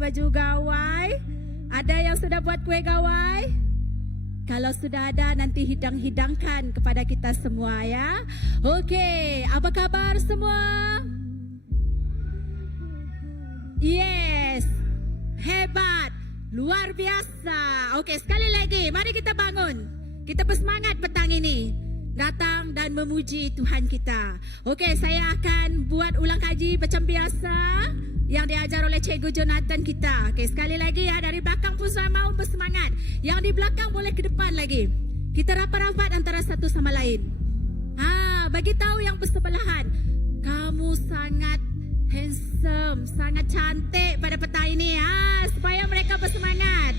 baju gawai? Ada yang sudah buat kue gawai? Kalau sudah ada, nanti hidang-hidangkan kepada kita semua ya. Oke, apa kabar semua? Yes, hebat, luar biasa. Oke, sekali lagi, mari kita bangun. Kita bersemangat petang ini, datang dan memuji Tuhan kita. Oke, saya akan buat ulang kaji macam biasa yang diajar oleh Cikgu Jonathan kita. Oke, sekali lagi ya, dari belakang pun saya mau bersemangat. Yang di belakang boleh ke depan lagi. Kita rapat-rapat antara satu sama lain. Bagi tahu yang bersebelahan, kamu sangat handsome, sangat cantik pada petang ini supaya mereka bersemangat.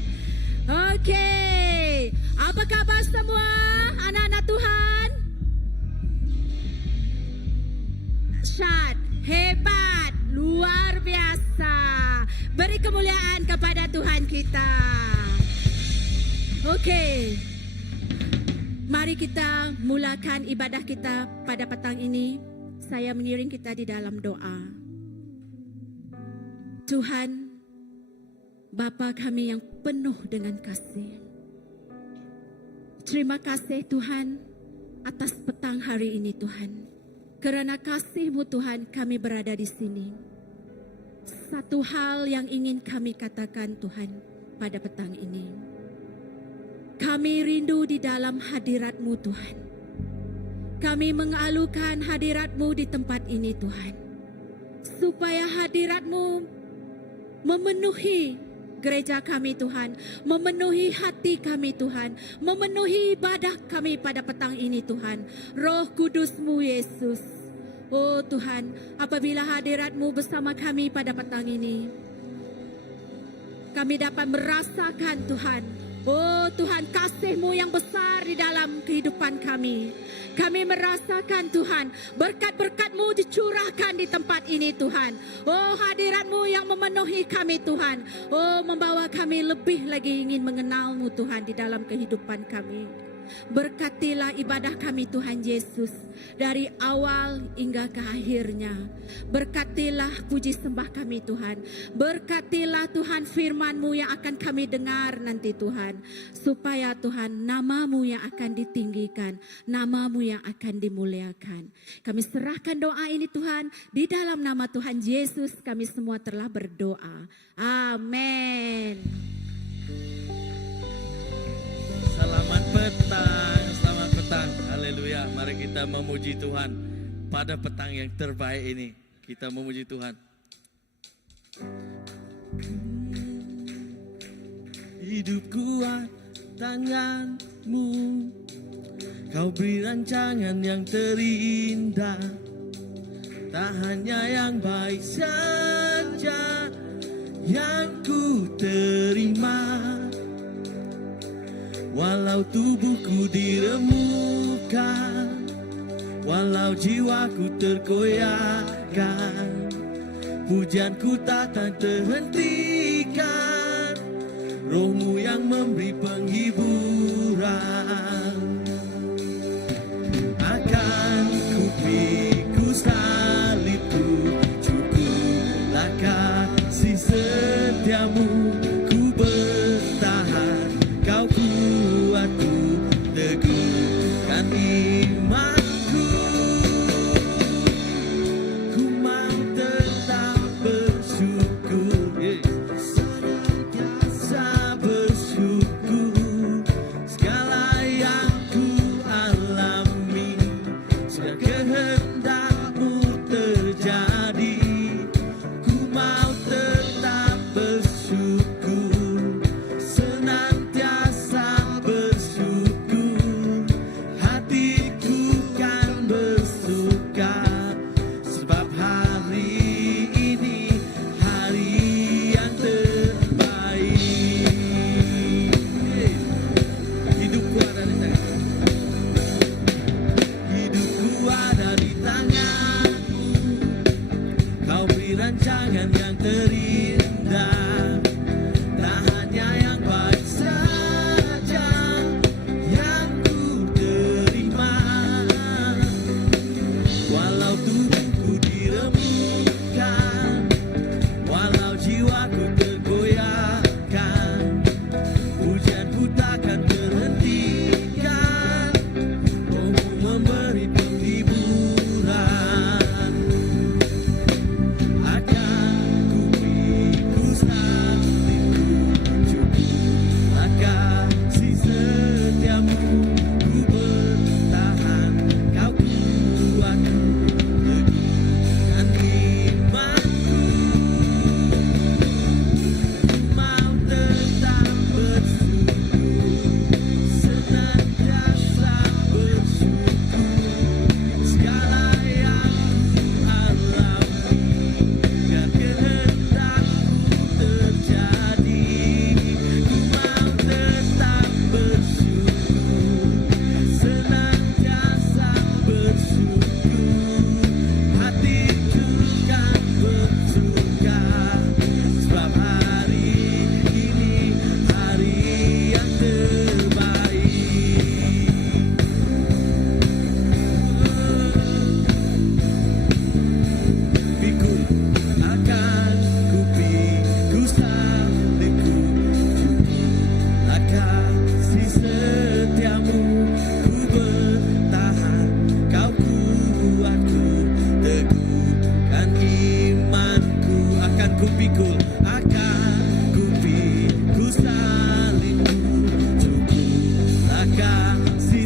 Oke, apa kabar semua anak-anak Tuhan? Syad, hebat, luar biasa. Beri kemuliaan kepada Tuhan kita. Oke, mari kita mulakan ibadah kita pada petang ini. Saya mengiring kita di dalam doa. Tuhan, Bapa kami yang penuh dengan kasih. Terima kasih Tuhan atas petang hari ini Tuhan. Kerana kasih-Mu Tuhan kami berada di sini. Satu hal yang ingin kami katakan Tuhan pada petang ini. Kami rindu di dalam hadirat-Mu Tuhan. Kami mengalukan hadirat-Mu di tempat ini Tuhan. Supaya hadirat-Mu memenuhi gereja kami Tuhan, memenuhi hati kami Tuhan, memenuhi ibadah kami pada petang ini Tuhan. Roh Kudus-Mu Yesus, oh Tuhan, apabila hadirat-Mu bersama kami pada petang ini, kami dapat merasakan Tuhan, oh Tuhan, kasih-Mu yang besar di dalam kehidupan kami. Kami merasakan Tuhan, berkat-berkat-Mu dicurahkan di tempat ini Tuhan. Oh hadirat-Mu yang memenuhi kami Tuhan. Oh membawa kami lebih lagi ingin mengenal-Mu Tuhan di dalam kehidupan kami. Berkatilah ibadah kami Tuhan Yesus dari awal hingga ke akhirnya. Berkatilah puji sembah kami Tuhan. Berkatilah Tuhan firman-Mu yang akan kami dengar nanti Tuhan. Supaya Tuhan nama-Mu yang akan ditinggikan, nama-Mu yang akan dimuliakan. Kami serahkan doa ini Tuhan. Di dalam nama Tuhan Yesus kami semua telah berdoa. Amin. Selamat petang, haleluya. Mari kita memuji Tuhan pada petang yang terbaik ini. Kita memuji Tuhan. Hidup kuat tangan-Mu, Kau beri rancangan yang terindah. Tak hanya yang baik saja yang ku terima. Walau tubuhku diremukkan, walau jiwaku terkoyakkan, pujianku takkan terhentikan. Roh-Mu yang memberi penghiburan. Akan ku pikul salibku, cukuplah kasih setia-Mu. Ku bertahan, Kau kuatku, teguhkan imanku. Ku mau tetap bersyukur, senantiasa bersyukur. Segala yang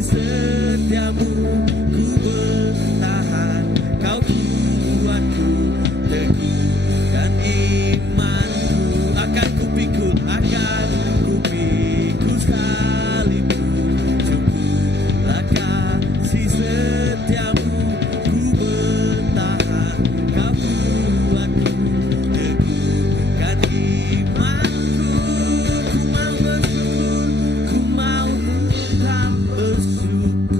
setiamu ku bertahan, kau kuatku, teguhkan imanku. Akan kupikul salibmu, cukuplah kasih setiamu, ku bertahan, kau kuatku, teguhkan imanku. Ku mau bersyukur, ku mau tetap bersyukur.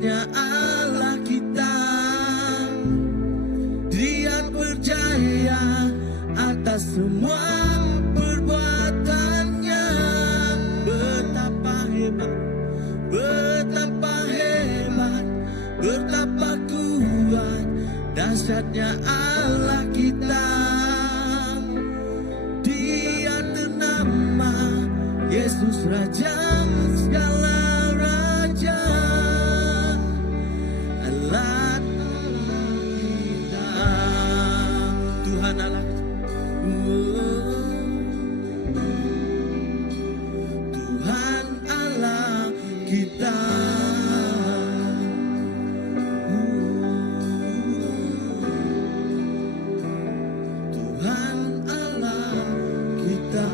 dahsyatnya Allah kita. Dia percaya atas semua perbuatannya. Betapa hebat, betapa hebat, betapa kuat dahsyatnya Allah kita. Dia ternama Yesus Raja segala raja, Allah kita, Tuhan Allah. Tuhan Allah kita. Tuhan Allah kita.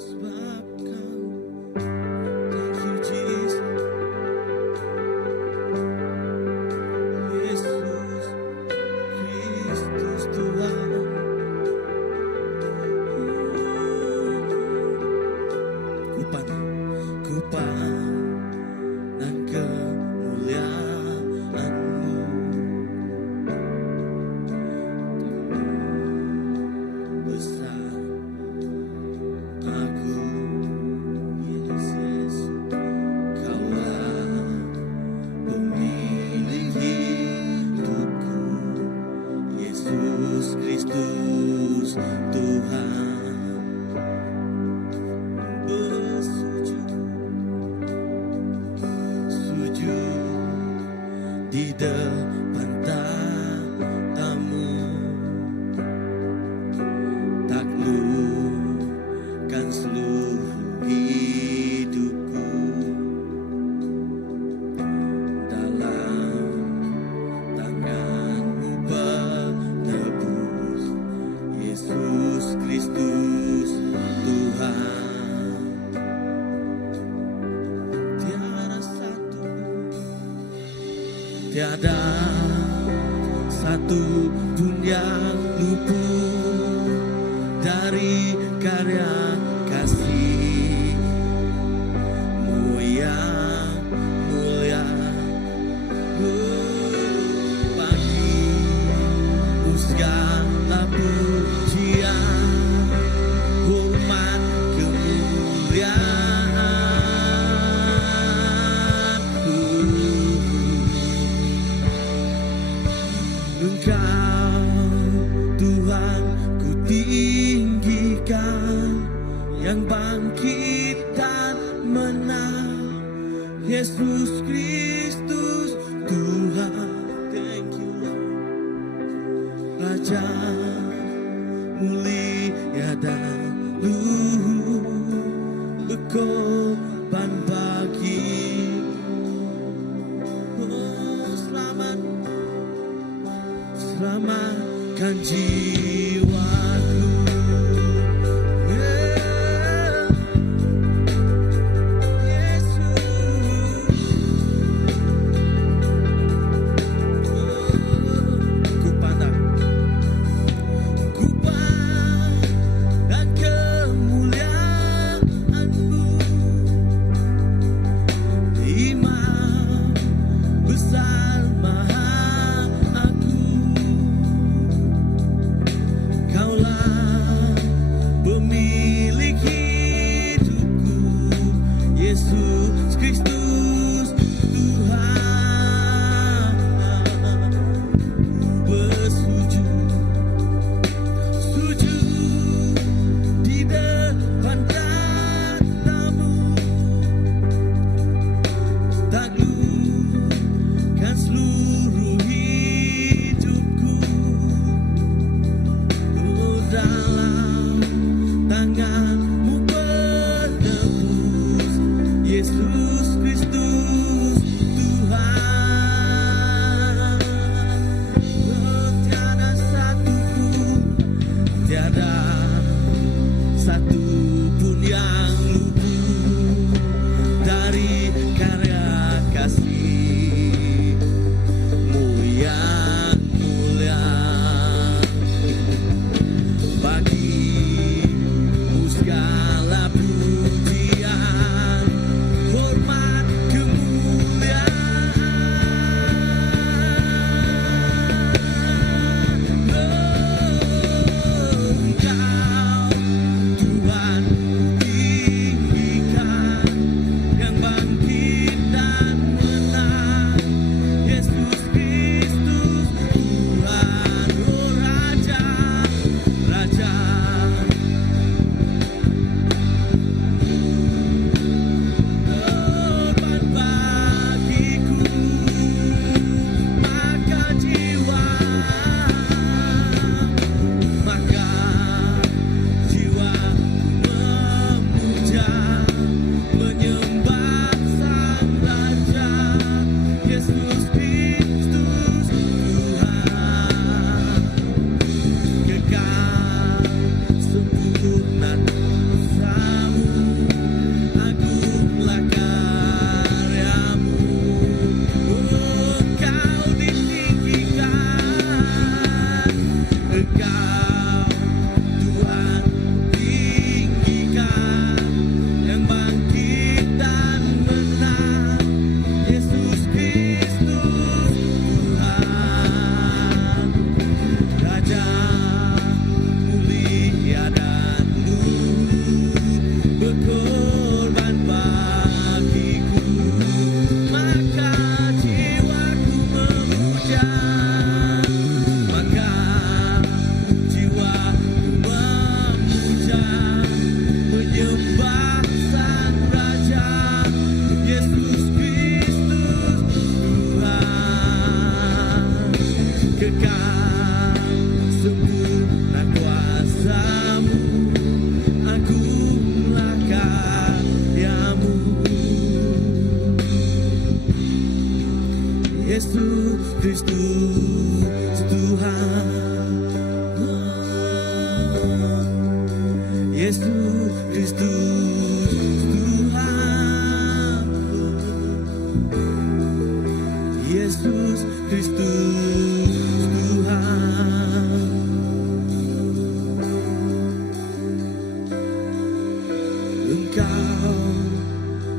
Sebab Kau, thank you Jesus, Yesus Kristus Tuhan. Ku pandang kemuliaan-Mu, besar agung, Yesus, Kaulah pemilik hidupku, Yesus Kristus Tuhan. Sujud di depan tatamu, taklukkan seluruh hidupku. Dalam tangan-Mu penebus, Yesus Kristus Tuhan. Tiada satu pun yang luput dari karya kasih-Mu yang mulia. Bagi-Mu segala pujian, hormat, kemuliaan. Engkau Tuhan ku tinggikan, yang bangkit dan menang, Yesus Kristus Tuhan. Thank you Raja mulia dan luhur, berkorban bagi. Selamatkan jiwaku. Yesus Kristus Tuhan. Bersujud, sujud di depan tatamu, taklukkan seluruh hidupku. Dalam tangan-Mu penebus, Yesus Kristus Tuhan. Tiada satu pun, tiada satu pun yang luput dari karya kasih. Engkau Tuhan tinggikan, yang bangkit dan menang, Yesus Kristus Tuhan, Raja mulia dan luhur, berkorban bagiku, maka jiwaku memuja, maka jiwaku memuja, menyembah Sang Raja, Yesus Kristus Tuhan, kekal sempurna kuasa-Mu, agunglah karya-Mu, Yesus Kristus Tuhan, Yesus Kristus Tuhan, Yesus Kristus Tuhan. Engkau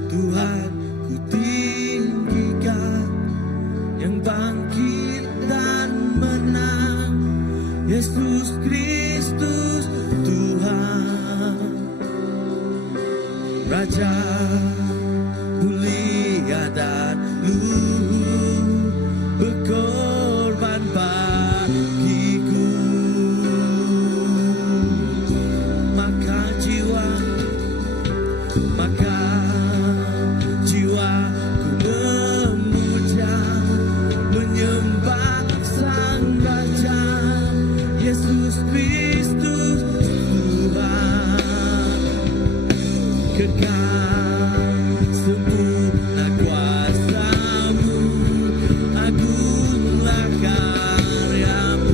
Tuhan ku tinggikan, yang bangkit dan menang, Yesus Kristus Tuhan, Raja mulia dan luhur, berkorban bagiku, maka jiwaku memuja, menyembah Sang Raja, Yesus Kristus Tuhan, kekal sempurna kuasa-Mu, agunglah karya-Mu,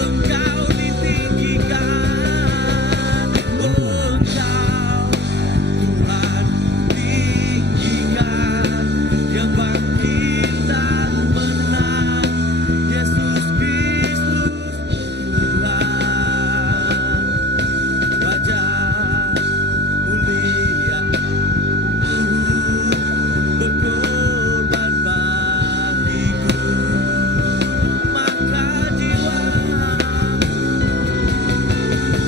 Engkau ditinggikan, Engkau Tuhan tinggikan, yang bangkit dan menang, Yesus Kristus Tuhan, Raja mulia, berkorban bagiku,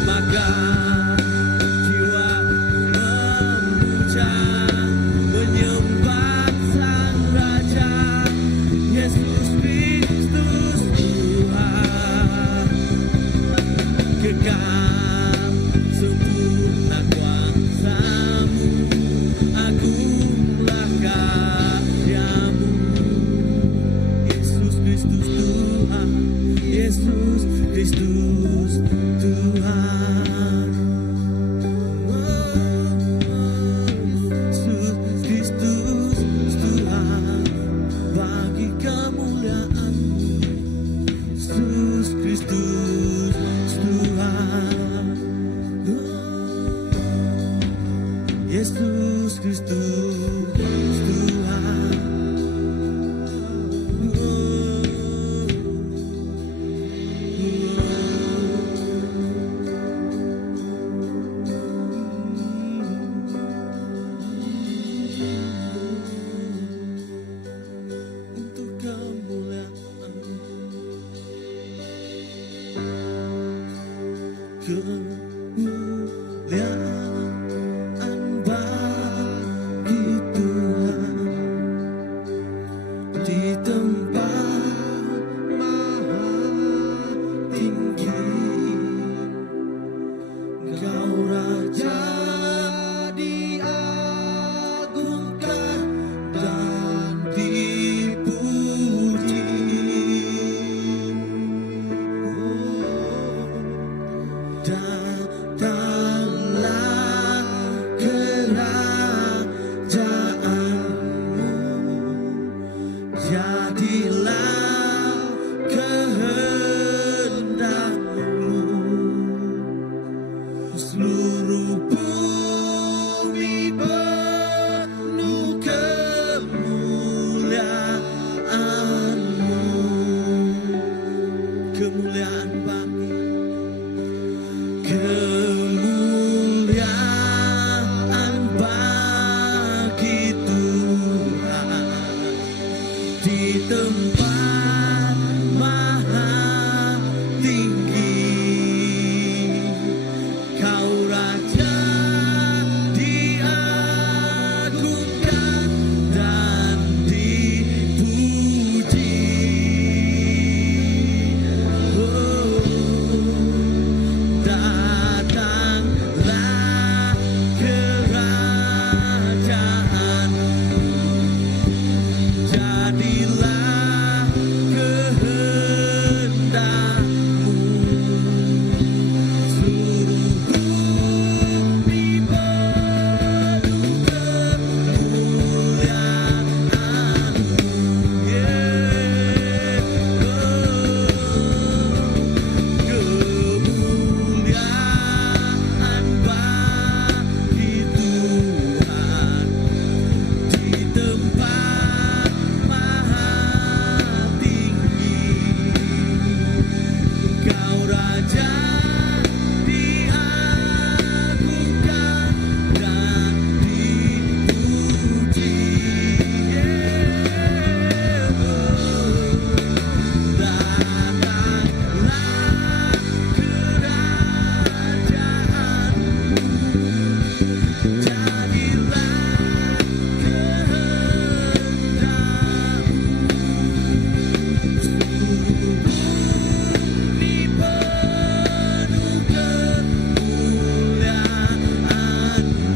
maka jiwaku memuja, menyembah Sang Raja, Yesus Kristus Tuhan, kekal sempurna kuasa-Mu, agunglah karya-Mu, Yesus Kristus Tuhan, Yesus Kristus Tuhan, Yesus Kristus Tuhan, bagi kemuliaan-Mu, Yesus Kristus Tuhan, Yesus Kristus Tuhan. Untuk kemuliaan, kemuliaan bagi Tuhan di tempat maha tinggi. Kau Raja diagungkan dan dipuji. Datanglah kemuliaan bagi, kemuliaan bagi Tuhan di tempat maha tinggi. Kau Raja diagungkan dan dipuji. Oh, datanglah kerajaanmu, jadilah kehendakmu. Suruh bumi penuh kemuliaan-Mu. Kemuliaan bagi Tuhan di tempat maha tinggi. Kau Raja diagungkan dan dipuji. Datanglah kerajaanmu, jadilah kehendakmu. Suruh bumi penuh kemuliaan-Mu.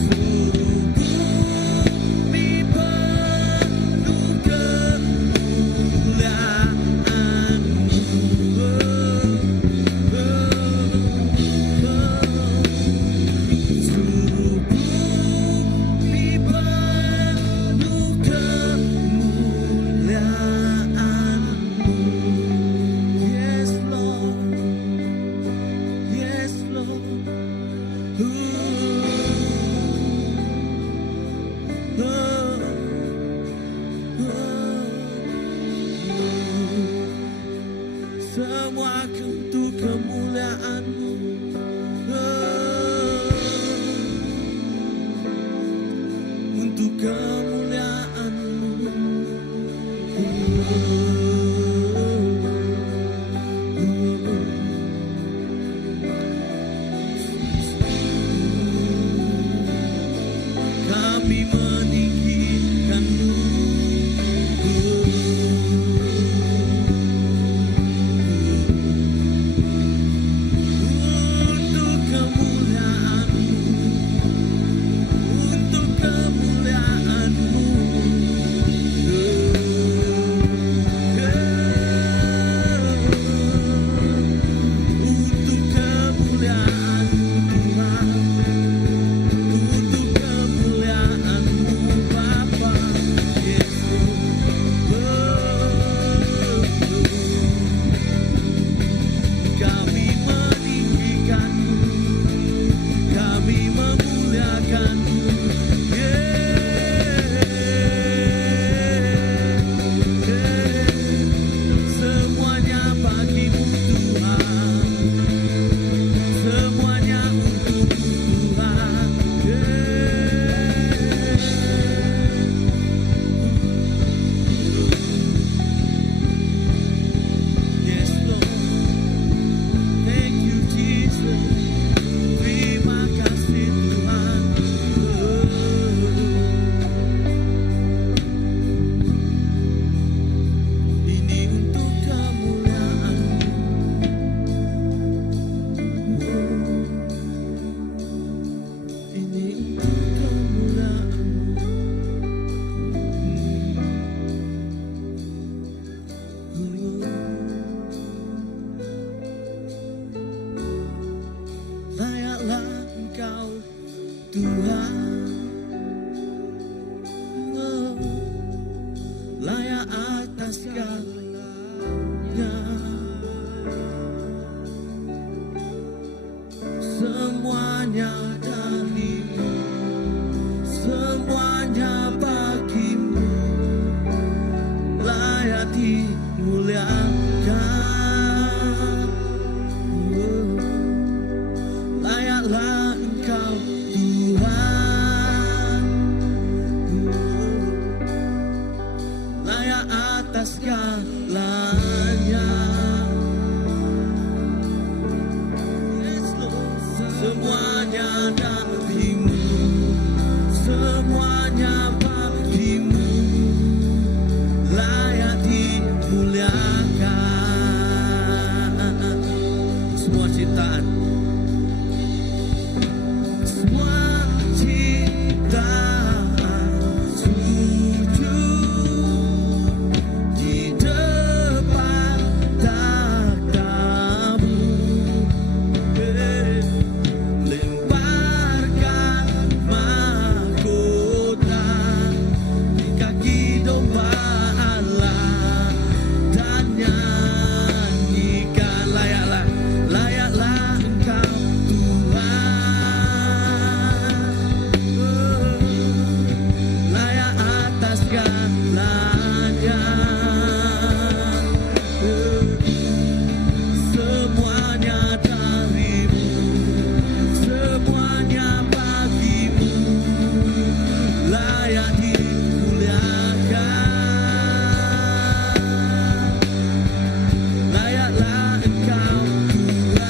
Suruh bumi penuh kemuliaan-Mu. Suruh bumi penuh kemuliaan-Mu. Yes Lord, yes Lord. Semua untuk kemuliaan-Mu. Untuk kemuliaan-Mu. Kami meninggikan-Mu. Untuk kemuliaan-Mu. Untuk kemuliaan-Mu. Untuk kemuliaan-Mu Tuhan. Untuk kemuliaan-Mu Bapa Yesus. Kami meninggikan-Mu, kami memuliakan-Mu. Semuanya bagi-Mu Tuhan, semuanya untuk Tuhan. Yes Lord, thank you Jesus. Terima kasih Tuhan. Ini untuk kemuliaan-Mu. Ini untuk kemuliaan-Mu. Layaklah Engkau Tuhan, layak atas segalanya. Semuanya dari-Mu, semuanya bagi-Mu. atas segalanya. Semuanya darimu, semuanya bagimu, layak dimuliakan. Semua ciptaan, semua ciptaan sujud di depan takhtamu. Lemparkan mahkota di kaki domba Allah dan nyanyikan, layaklah, layaklah Engkau Tuhan, layak atas segalanya. Semuanya darimu, semuanya bagimu, layak dimuliakan. Layaklah Engkau Tuhan,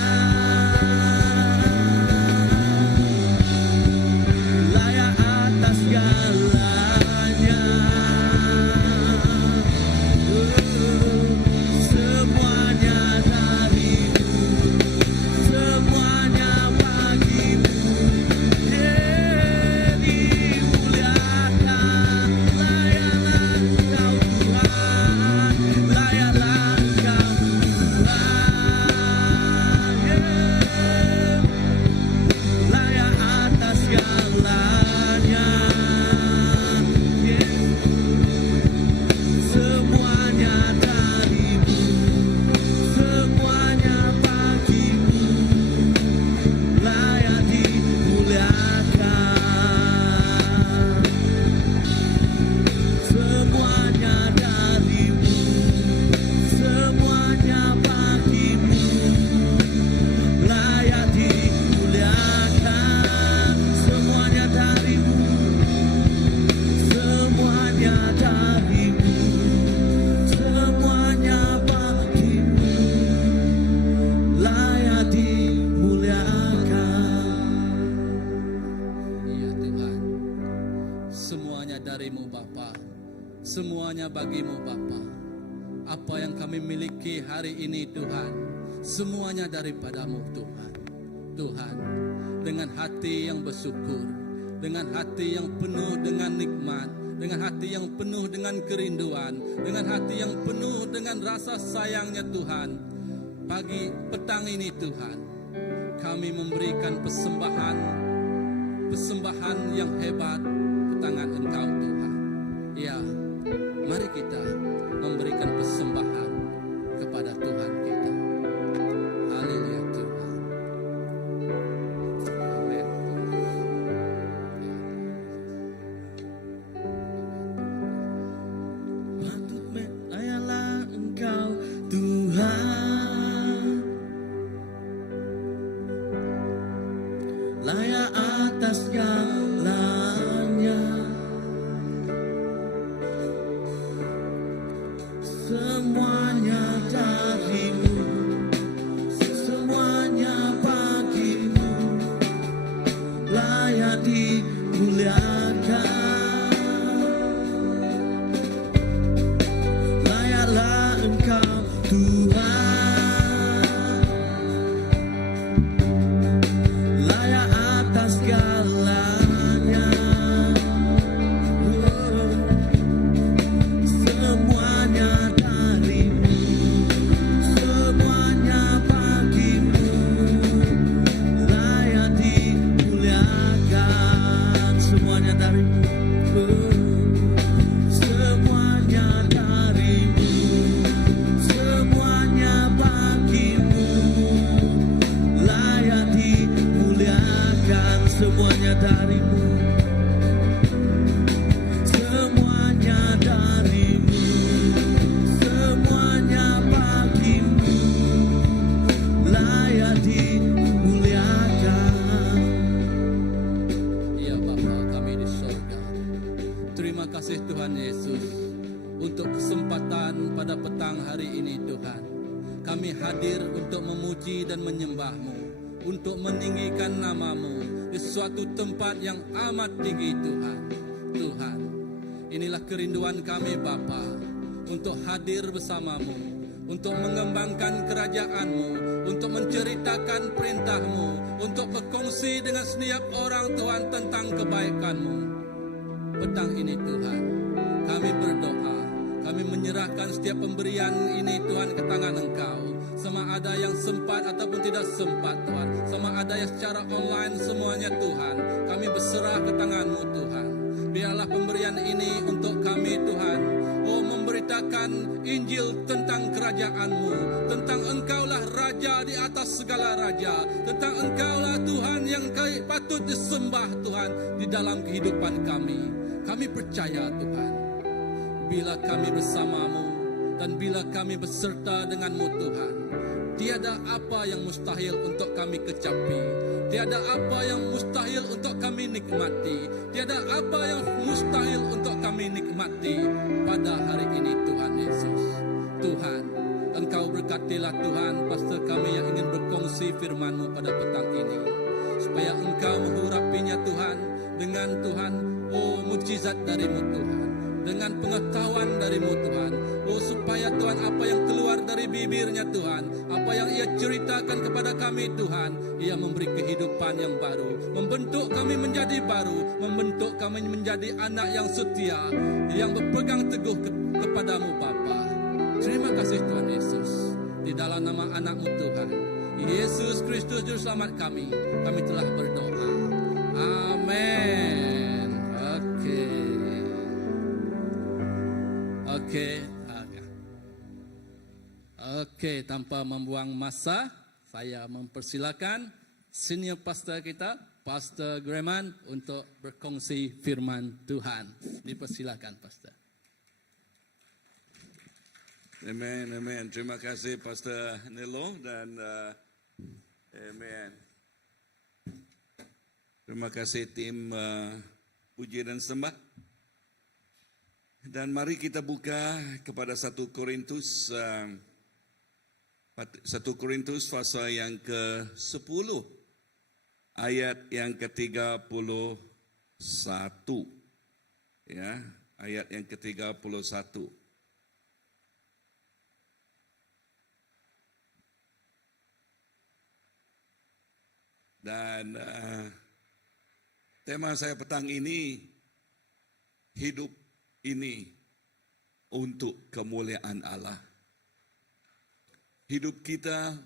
layak atas segalanya. Semuanya darimu, semuanya bagimu, dimuliakan. Layaklah Engkau Tuhan, layaklah Engkau Tuhan, layak atas segalanya. Semuanya darimu, semuanya bagimu, layak dimuliakan. Semuanya darimu, semuanya bagimu, layak dimuliakan. Semuanya darimu, semuanya darimu, semuanya bagimu, layak dimuliakan. Iya Tuhan, semuanya darimu Bapa, semuanya bagimu Bapa. Apa yang kami miliki hari ini Tuhan, semuanya daripadamu Tuhan. Tuhan, dengan hati yang bersyukur, dengan hati yang penuh dengan nikmat, dengan hati yang penuh dengan kerinduan, dengan hati yang penuh dengan rasa sayangnya Tuhan. Pagi petang ini Tuhan, kami memberikan persembahan yang hebat ke tangan Engkau Tuhan. Ya, mari kita memberikan persembahan kepada Tuhan kita. Haleluya Tuhan. Amin. Patut layaklah Engkau Tuhan, layak atas segalanya. Semuanya darimu, semuanya bagimu, layak dimuliakan. Layaklah Engkau Tuhan, layak atas segalanya. Semuanya darimu, untuk kesempatan pada petang hari ini Tuhan. Kami hadir untuk memuji dan menyembah-Mu, untuk meninggikan nama-Mu di suatu tempat yang amat tinggi Tuhan. Tuhan, inilah kerinduan kami Bapa, untuk hadir bersama-Mu, untuk mengembangkan kerajaan-Mu, untuk menceritakan perintah-Mu, untuk berkongsi dengan setiap orang Tuhan tentang kebaikan-Mu. Petang ini Tuhan, kami berdoa, kami menyerahkan setiap pemberian ini Tuhan ke tangan Engkau. Sama ada yang sempat ataupun tidak sempat Tuhan, sama ada yang secara online, semuanya Tuhan, kami berserah ke tangan-Mu Tuhan. Biarlah pemberian ini untuk kami Tuhan, memberitakan Injil tentang kerajaan-Mu, tentang Engkaulah Raja di atas segala raja, tentang Engkaulah Tuhan yang patut disembah Tuhan di dalam kehidupan kami. Kami percaya Tuhan, bila kami bersama-Mu dan bila kami beserta dengan-Mu Tuhan, tiada apa yang mustahil untuk kami kecapi, tiada apa yang mustahil untuk kami nikmati, tiada apa yang mustahil untuk kami nikmati pada hari ini Tuhan Yesus. Tuhan, Engkau berkatilah Tuhan pastor kami yang ingin berkongsi firman-Mu pada petang ini, supaya Engkau mengurapinya Tuhan dengan Tuhan, mujizat dari-Mu Tuhan, dengan pengetahuan dari-Mu Tuhan, supaya Tuhan apa yang keluar dari bibirnya Tuhan, apa yang ia ceritakan kepada kami Tuhan, ia memberi kehidupan yang baru, membentuk kami menjadi baru, membentuk kami menjadi anak yang setia, yang berpegang teguh kepadamu Bapa. Terima kasih Tuhan Yesus, di dalam nama anak-Mu Tuhan Yesus Kristus Juru Selamat kami telah berdoa. Amin. Oke, tanpa membuang masa, saya mempersilakan senior pastor kita, Pastor Greman, untuk berkongsi firman Tuhan. Dipersilakan, Pastor. Amen, amen. Terima kasih Pastor Nelo dan amen. Terima kasih tim puji dan sembah. Dan mari kita buka kepada 1 Korintus 1 Korintus pasal yang ke-10 ayat yang ke-31. Ya, ayat yang ke-31. Dan tema saya petang ini, hidup ini untuk kemuliaan Allah. Hidup kita,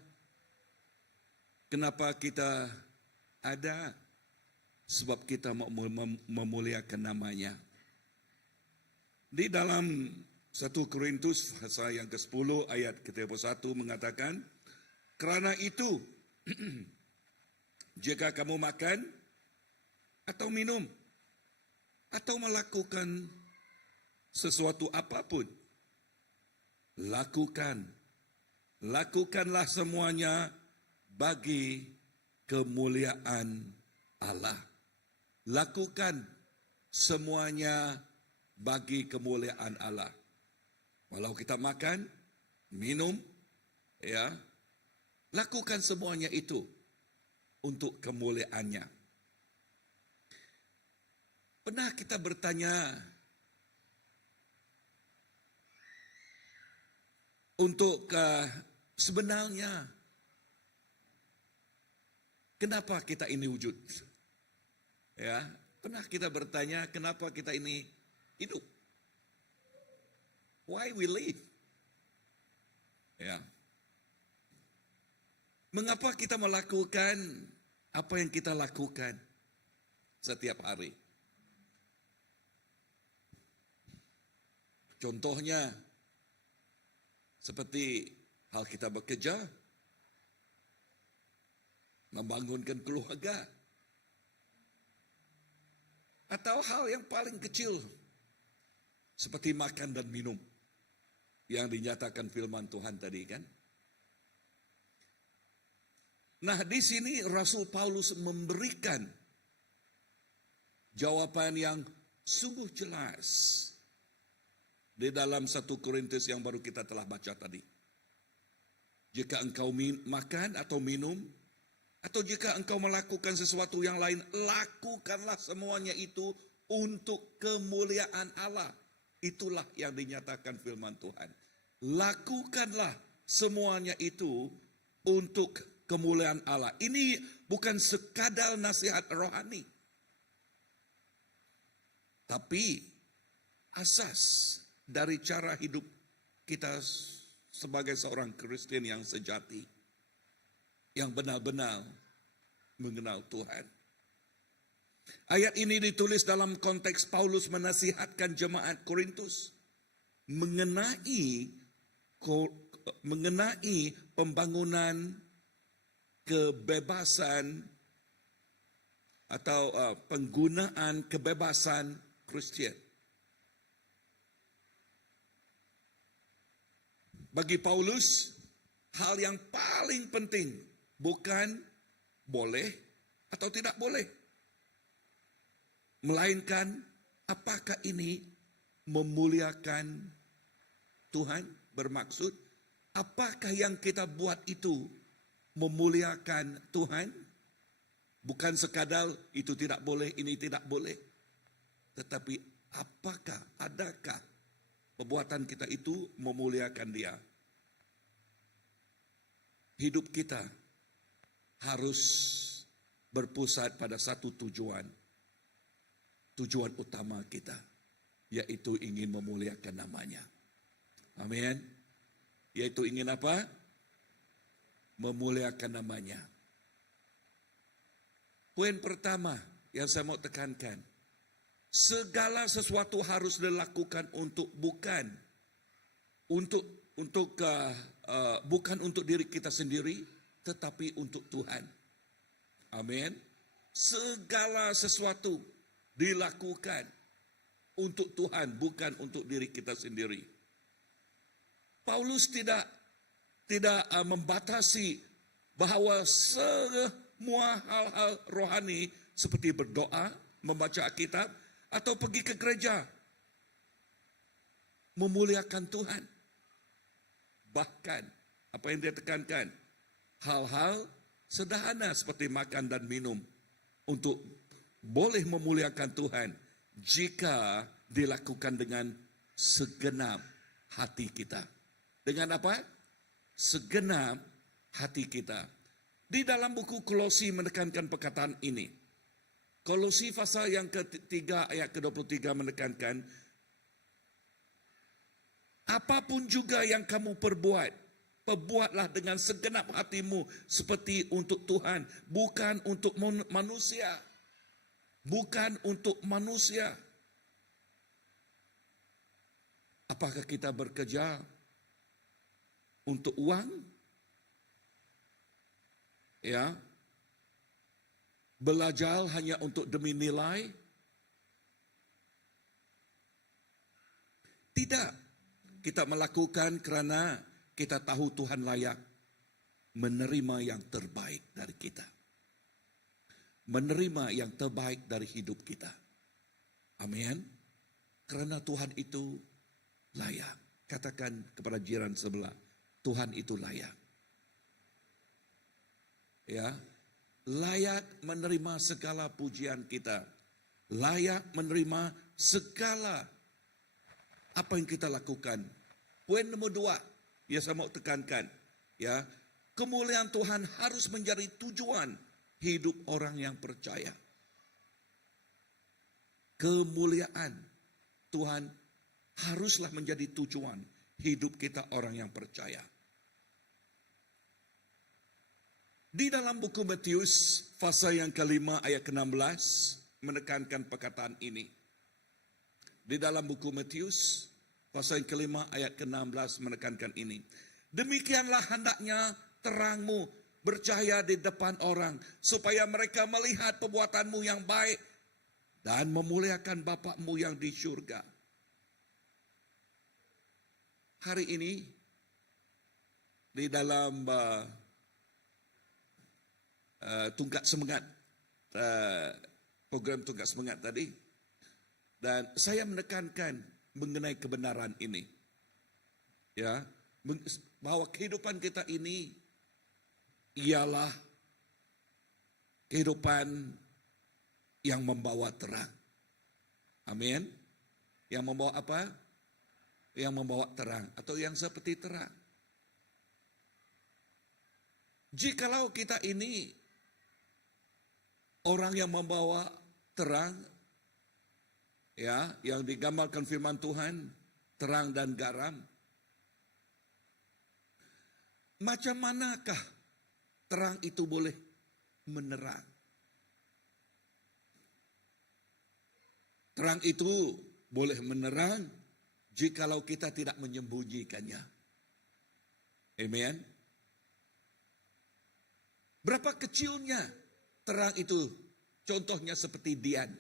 kenapa kita ada? Sebab kita mau memuliakan namanya. Di dalam 1 Korintus pasal yang ke-10 ayat ke-31 mengatakan, karena itu jika kamu makan atau minum atau melakukan sesuatu apapun, lakukanlah semuanya bagi kemuliaan Allah. Lakukan semuanya bagi kemuliaan Allah. Walau kita makan, minum, ya, lakukan semuanya itu untuk kemuliaannya. Pernah kita bertanya, untuk sebenarnya kenapa kita ini wujud? Ya, pernah kita bertanya kenapa kita ini hidup? Why we live? Ya. Mengapa kita melakukan apa yang kita lakukan setiap hari? Contohnya seperti hal kita bekerja, membangunkan keluarga, atau hal yang paling kecil seperti makan dan minum yang dinyatakan firman Tuhan tadi kan. Nah, di sini Rasul Paulus memberikan jawaban yang sungguh jelas. Di dalam 1 Korintus yang baru kita telah baca tadi. Jika engkau makan atau minum, atau jika engkau melakukan sesuatu yang lain, lakukanlah semuanya itu untuk kemuliaan Allah. Itulah yang dinyatakan firman Tuhan. Lakukanlah semuanya itu untuk kemuliaan Allah. Ini bukan sekadar nasihat rohani. Tapi asas dari cara hidup kita sebagai seorang Kristen yang sejati, yang benar-benar mengenal Tuhan. Ayat ini ditulis dalam konteks Paulus menasihatkan jemaat Korintus mengenai pembangunan kebebasan atau penggunaan kebebasan Kristen. Bagi Paulus, hal yang paling penting bukan boleh atau tidak boleh, melainkan apakah ini memuliakan Tuhan, bermaksud apakah yang kita buat itu memuliakan Tuhan, bukan sekadar itu tidak boleh, ini tidak boleh, tetapi adakah perbuatan kita itu memuliakan Dia. Hidup kita harus berpusat pada satu tujuan. Tujuan utama kita, yaitu ingin memuliakan namanya. Amin. Yaitu ingin apa? Memuliakan namanya. Poin pertama yang saya mau tekankan, segala sesuatu harus dilakukan bukan untuk diri kita sendiri, tetapi untuk Tuhan. Amin. Segala sesuatu dilakukan untuk Tuhan, bukan untuk diri kita sendiri. Paulus tidak membatasi bahwa semua hal-hal rohani seperti berdoa, membaca Alkitab, atau pergi ke gereja memuliakan Tuhan. Bahkan apa yang dia tekankan, hal-hal sederhana seperti makan dan minum untuk boleh memuliakan Tuhan jika dilakukan dengan segenap hati kita. Dengan apa? Segenap hati kita. Di dalam buku Kolose menekankan perkataan ini. Kolose pasal yang ketiga ayat ke-23 menekankan, apapun juga yang kamu perbuatlah dengan segenap hatimu seperti untuk Tuhan, bukan untuk manusia. Bukan untuk manusia. Apakah kita bekerja untuk uang? Ya. Belajar hanya untuk demi nilai? Tidak. Kita melakukan karena kita tahu Tuhan layak menerima yang terbaik dari kita. Menerima yang terbaik dari hidup kita. Amin. Karena Tuhan itu layak. Katakan kepada jiran sebelah, Tuhan itu layak. Ya, layak menerima segala pujian kita. Layak menerima segala apa yang kita lakukan. Poin nomor 2, ya saya mau tekankan, ya, kemuliaan Tuhan harus menjadi tujuan hidup orang yang percaya. Kemuliaan Tuhan haruslah menjadi tujuan hidup kita orang yang percaya. Di dalam buku Matius pasal yang kelima ayat ke-16 menekankan perkataan ini. Di dalam buku Matius pasal yang kelima ayat ke-16 menekankan ini. Demikianlah hendaknya terangmu bercahaya di depan orang, supaya mereka melihat perbuatanmu yang baik dan memuliakan Bapa-Mu yang di surga. Hari ini di dalam Tungkat Semangat, program Tungkat Semangat tadi, dan saya menekankan mengenai kebenaran ini. Ya, bahwa kehidupan kita ini ialah kehidupan yang membawa terang. Amin. Yang membawa apa? Yang membawa terang atau yang seperti terang. Jikalau kita ini orang yang membawa terang, ya, yang digambarkan firman Tuhan, terang dan garam, macam manakah terang itu boleh menerang? Terang itu boleh menerang jikalau kita tidak menyembunyikannya. Amen. Berapa kecilnya terang itu? Contohnya seperti Dian.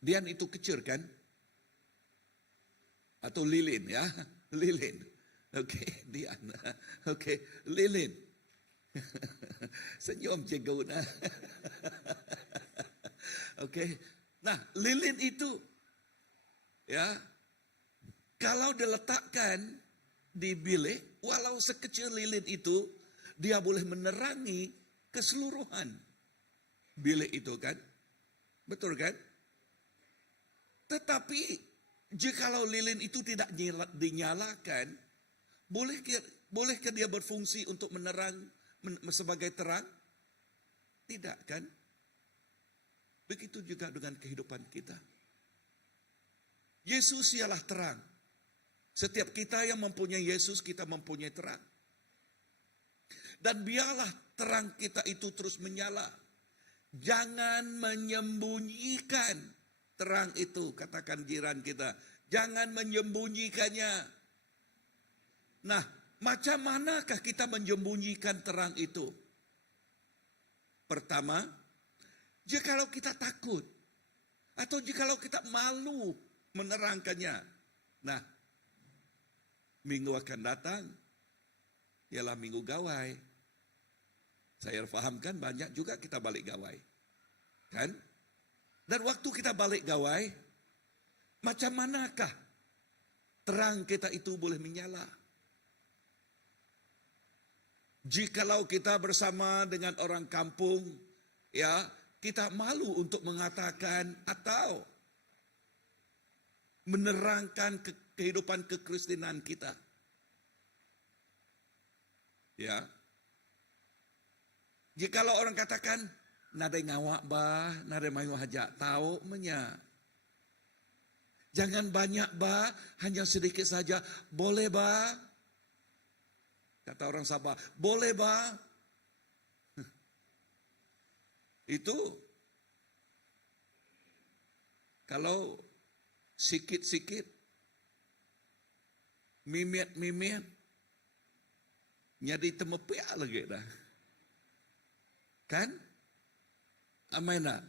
Dian itu kecil kan? Atau lilin ya? Lilin. Oke, Dian. Oke, lilin. Senyum ceguna. Oke. Nah, lilin itu ya, kalau diletakkan di bilik, walau sekecil lilin itu, dia boleh menerangi keseluruhan bilik itu kan. Betul kan? Tetapi jikalau lilin itu tidak dinyalakan, bolehkah dia berfungsi untuk menerang sebagai terang? Tidak kan? Begitu juga dengan kehidupan kita. Yesus ialah terang. Setiap kita yang mempunyai Yesus, kita mempunyai terang. Dan biarlah terang kita itu terus menyala. Jangan menyembunyikan terang itu, katakan jiran kita. Jangan menyembunyikannya. Nah, macam manakah kita menyembunyikan terang itu? Pertama, jikalau kita takut. Atau jikalau kita malu menerangkannya. Nah, minggu akan datang, ialah minggu gawai. Saya fahamkan banyak juga kita balik gawai. Kan? Dan waktu kita balik gawai, macam manakah terang kita itu boleh menyala? Jikalau kita bersama dengan orang kampung, ya, kita malu untuk mengatakan atau menerangkan kehidupan kekristenan kita. Ya. Jikalau orang katakan, nade ngawak bah, nade mayu hajak tahu menya. Jangan banyak bah, hanya sedikit saja. Boleh bah? Kata orang Sabah, boleh bah? Itu kalau sikit-sikit, mimit-mimit, nyadi temepiak lagi dah. Kan? Amena.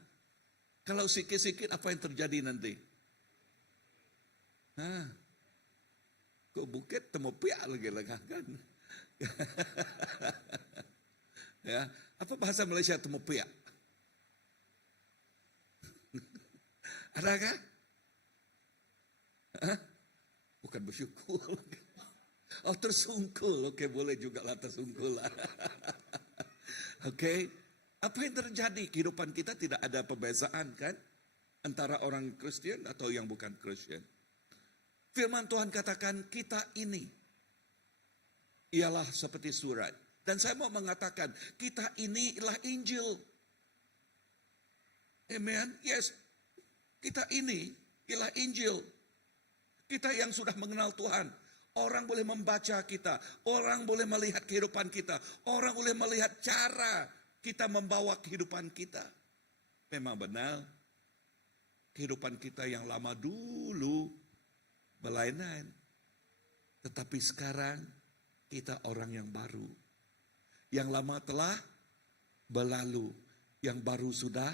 Kalau sikit-sikit apa yang terjadi nanti? Kok bukit temepiak lagi lah kan? Ya, apa bahasa Malaysia temepiak? Adakah? Bukan bersyukur. Oh, tersungkul. Oke, boleh juga lah tersungkul lah. Oke. Apa yang terjadi? Kehidupan kita tidak ada perbezaan kan? Antara orang Kristen atau yang bukan Kristen. Firman Tuhan katakan kita ini ialah seperti surat. Dan saya mau mengatakan kita ini ialah Injil. Amen. Yes. Kita ini ialah Injil. Kita yang sudah mengenal Tuhan. Orang boleh membaca kita. Orang boleh melihat kehidupan kita. Orang boleh melihat cara kita membawa kehidupan kita. Memang benar. Kehidupan kita yang lama dulu berlainan. Tetapi sekarang kita orang yang baru. Yang lama telah berlalu. Yang baru sudah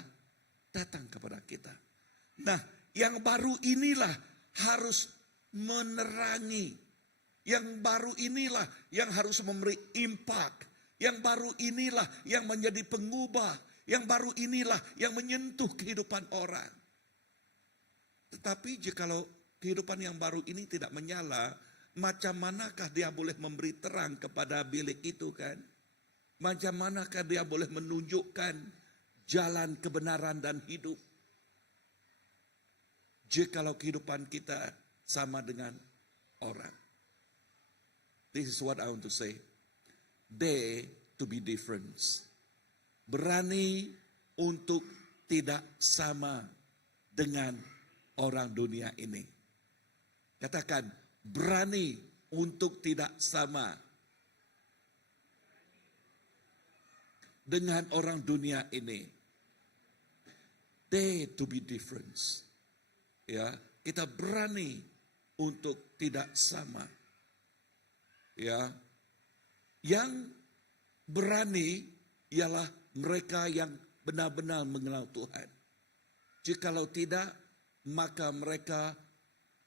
datang kepada kita. Nah, yang baru inilah harus menerangi. Yang baru inilah yang harus memberi impact. Yang baru inilah yang menjadi pengubah. Yang baru inilah yang menyentuh kehidupan orang. Tetapi jikalau kehidupan yang baru ini tidak menyala, macam manakah dia boleh memberi terang kepada bilik itu kan? Macam manakah dia boleh menunjukkan jalan kebenaran dan hidup? Jikalau kehidupan kita sama dengan orang. This is what I want to say. Dare to be different. Berani untuk tidak sama dengan orang dunia ini. Katakan, berani untuk tidak sama dengan orang dunia ini. Dare to be different. Ya, kita berani untuk tidak sama. Ya, yang berani ialah mereka yang benar-benar mengenal Tuhan. Jikalau tidak, maka mereka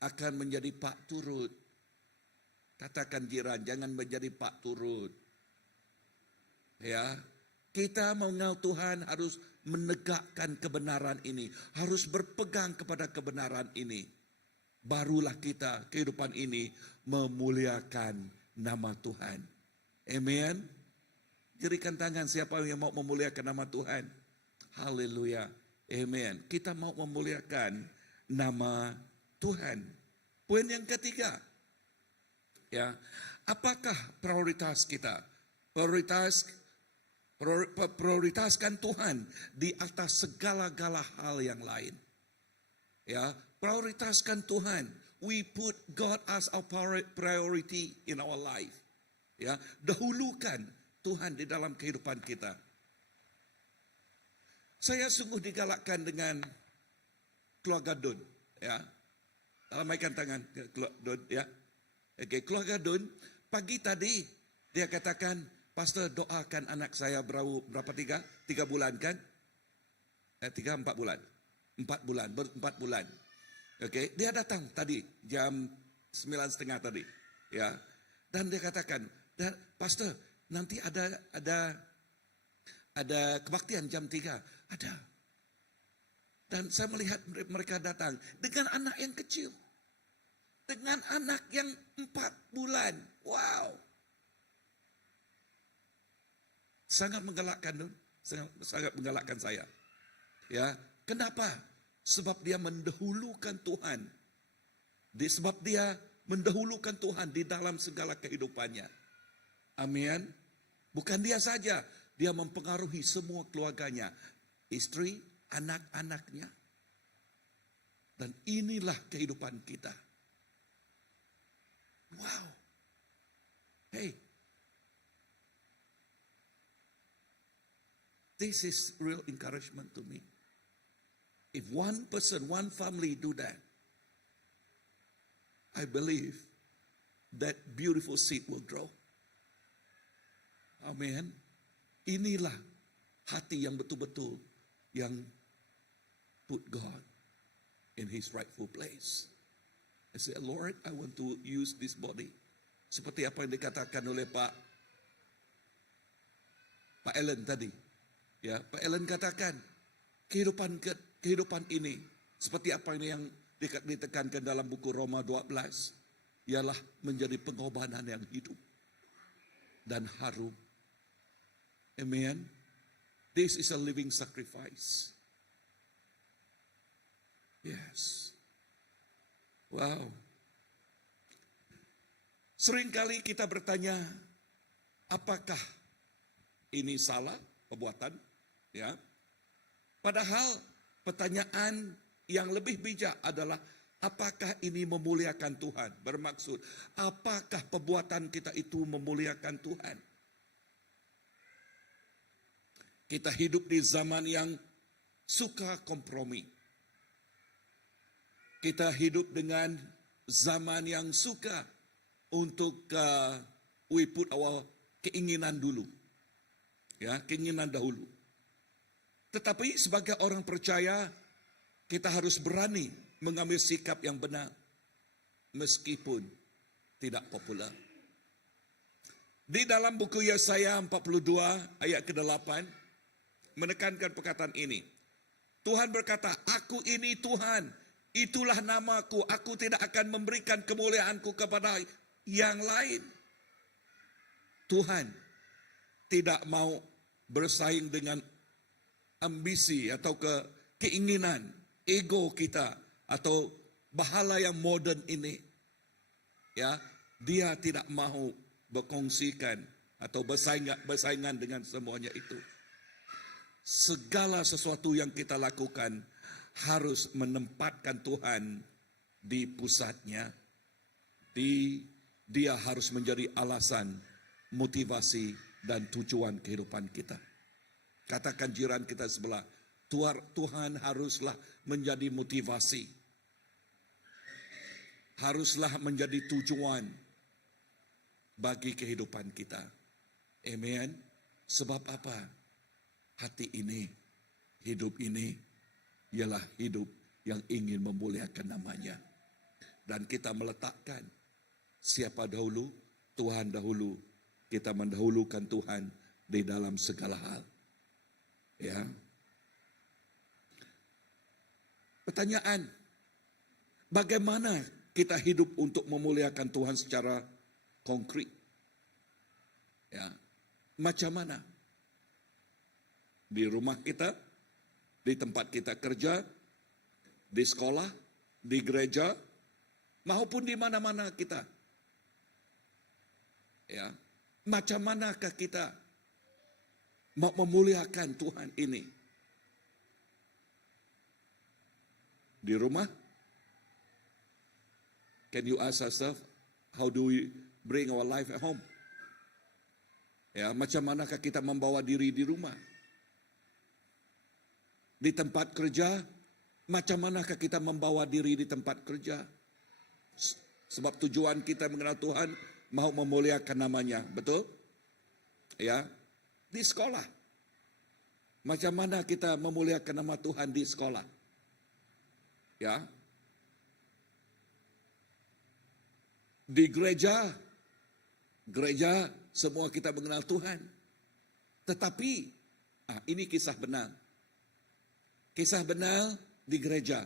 akan menjadi pak turut. Katakan jiran, jangan menjadi pak turut. Ya, kita mengenal Tuhan harus menegakkan kebenaran ini, harus berpegang kepada kebenaran ini. Barulah kita kehidupan ini memuliakan nama Tuhan. Amen. Jerikan tangan siapa yang mau memuliakan nama Tuhan. Haleluya. Amen. Kita mau memuliakan nama Tuhan. Poin yang ketiga. Ya, apakah prioritas kita? Prioritaskan Tuhan di atas segala-gala hal yang lain. Ya, prioritaskan Tuhan. We put God as our priority in our life. Ya, dahulukan Tuhan di dalam kehidupan kita. Saya sungguh digalakkan dengan keluarga Dun, ya. Lambaikan tangan Dun, ya. Oke, keluarga Dun, pagi tadi dia katakan, Pastor doakan anak saya berapa 3 bulan kan? 4 bulan. 4 bulan. Oke, dia datang tadi jam 9:30 tadi, ya. Dan dia katakan, Pastor, nanti ada kebaktian jam 3. Ada. Dan saya melihat mereka datang dengan anak yang kecil. Dengan anak yang 4 bulan. Wow. Sangat menggalakkan, sangat menggalakkan saya. Ya, kenapa? Sebab dia mendahulukan Tuhan. Sebab dia mendahulukan Tuhan di dalam segala kehidupannya. Amin. Bukan dia saja, dia mempengaruhi semua keluarganya. Istri, anak-anaknya. Dan inilah kehidupan kita. Wow. Hey. This is real encouragement to me. If one person, one family do that, I believe that beautiful seed will grow. Amen. Inilah hati yang betul-betul yang put God in His rightful place. I say, Lord, I want to use this body. Seperti apa yang dikatakan oleh Pak Ellen tadi. Ya, Pak Ellen katakan, kehidupan ini, seperti apa ini yang ditekankan dalam buku Roma 12, ialah menjadi pengorbanan yang hidup dan harum. Amen. This is a living sacrifice. Yes. Wow. Seringkali kita bertanya, apakah ini salah perbuatan? Ya. Padahal pertanyaan yang lebih bijak adalah apakah ini memuliakan Tuhan? Bermaksud, apakah perbuatan kita itu memuliakan Tuhan? Kita hidup di zaman yang suka kompromi. Kita hidup dengan zaman yang suka untuk we put our keinginan dulu. Ya, keinginan dahulu. Tetapi sebagai orang percaya, kita harus berani mengambil sikap yang benar. Meskipun tidak populer. Di dalam buku Yesaya 42 ayat ke-8, menekankan perkataan ini. Tuhan berkata, aku ini Tuhan Itulah namaku, aku tidak akan memberikan kemuliaanku kepada yang lain. Tuhan tidak mau bersaing dengan ambisi atau keinginan, ego kita atau bahala yang modern ini. Ya, dia tidak mau berkongsikan atau bersaingan dengan semuanya itu. Segala sesuatu yang kita lakukan harus menempatkan Tuhan di pusatnya. Dia harus menjadi alasan, motivasi, dan tujuan kehidupan kita. Katakan jiran kita sebelah, Tuhan haruslah menjadi motivasi. Haruslah menjadi tujuan bagi kehidupan kita. Amen. Sebab apa? Hati ini, hidup ini, ialah hidup yang ingin memuliakan namanya. Dan kita meletakkan siapa dahulu, Tuhan dahulu. Kita mendahulukan Tuhan di dalam segala hal. Ya. Pertanyaan, bagaimana kita hidup untuk memuliakan Tuhan secara konkret? Ya. Macam mana? Di rumah kita, di tempat kita kerja, di sekolah, di gereja, maupun di mana-mana kita. Ya, macam manakah kita mau memuliakan Tuhan ini? Di rumah, can you ask yourself, how do we bring our life at home? Ya, macam manakah kita membawa diri di rumah? Di tempat kerja, macam manakah kita membawa diri di tempat kerja? Sebab tujuan kita mengenal Tuhan, mau memuliakan namanya, betul? Ya, di sekolah. Macam mana kita memuliakan nama Tuhan di sekolah? Ya. Di gereja semua kita mengenal Tuhan. Tetapi, ini kisah benar. Kisah benar di gereja.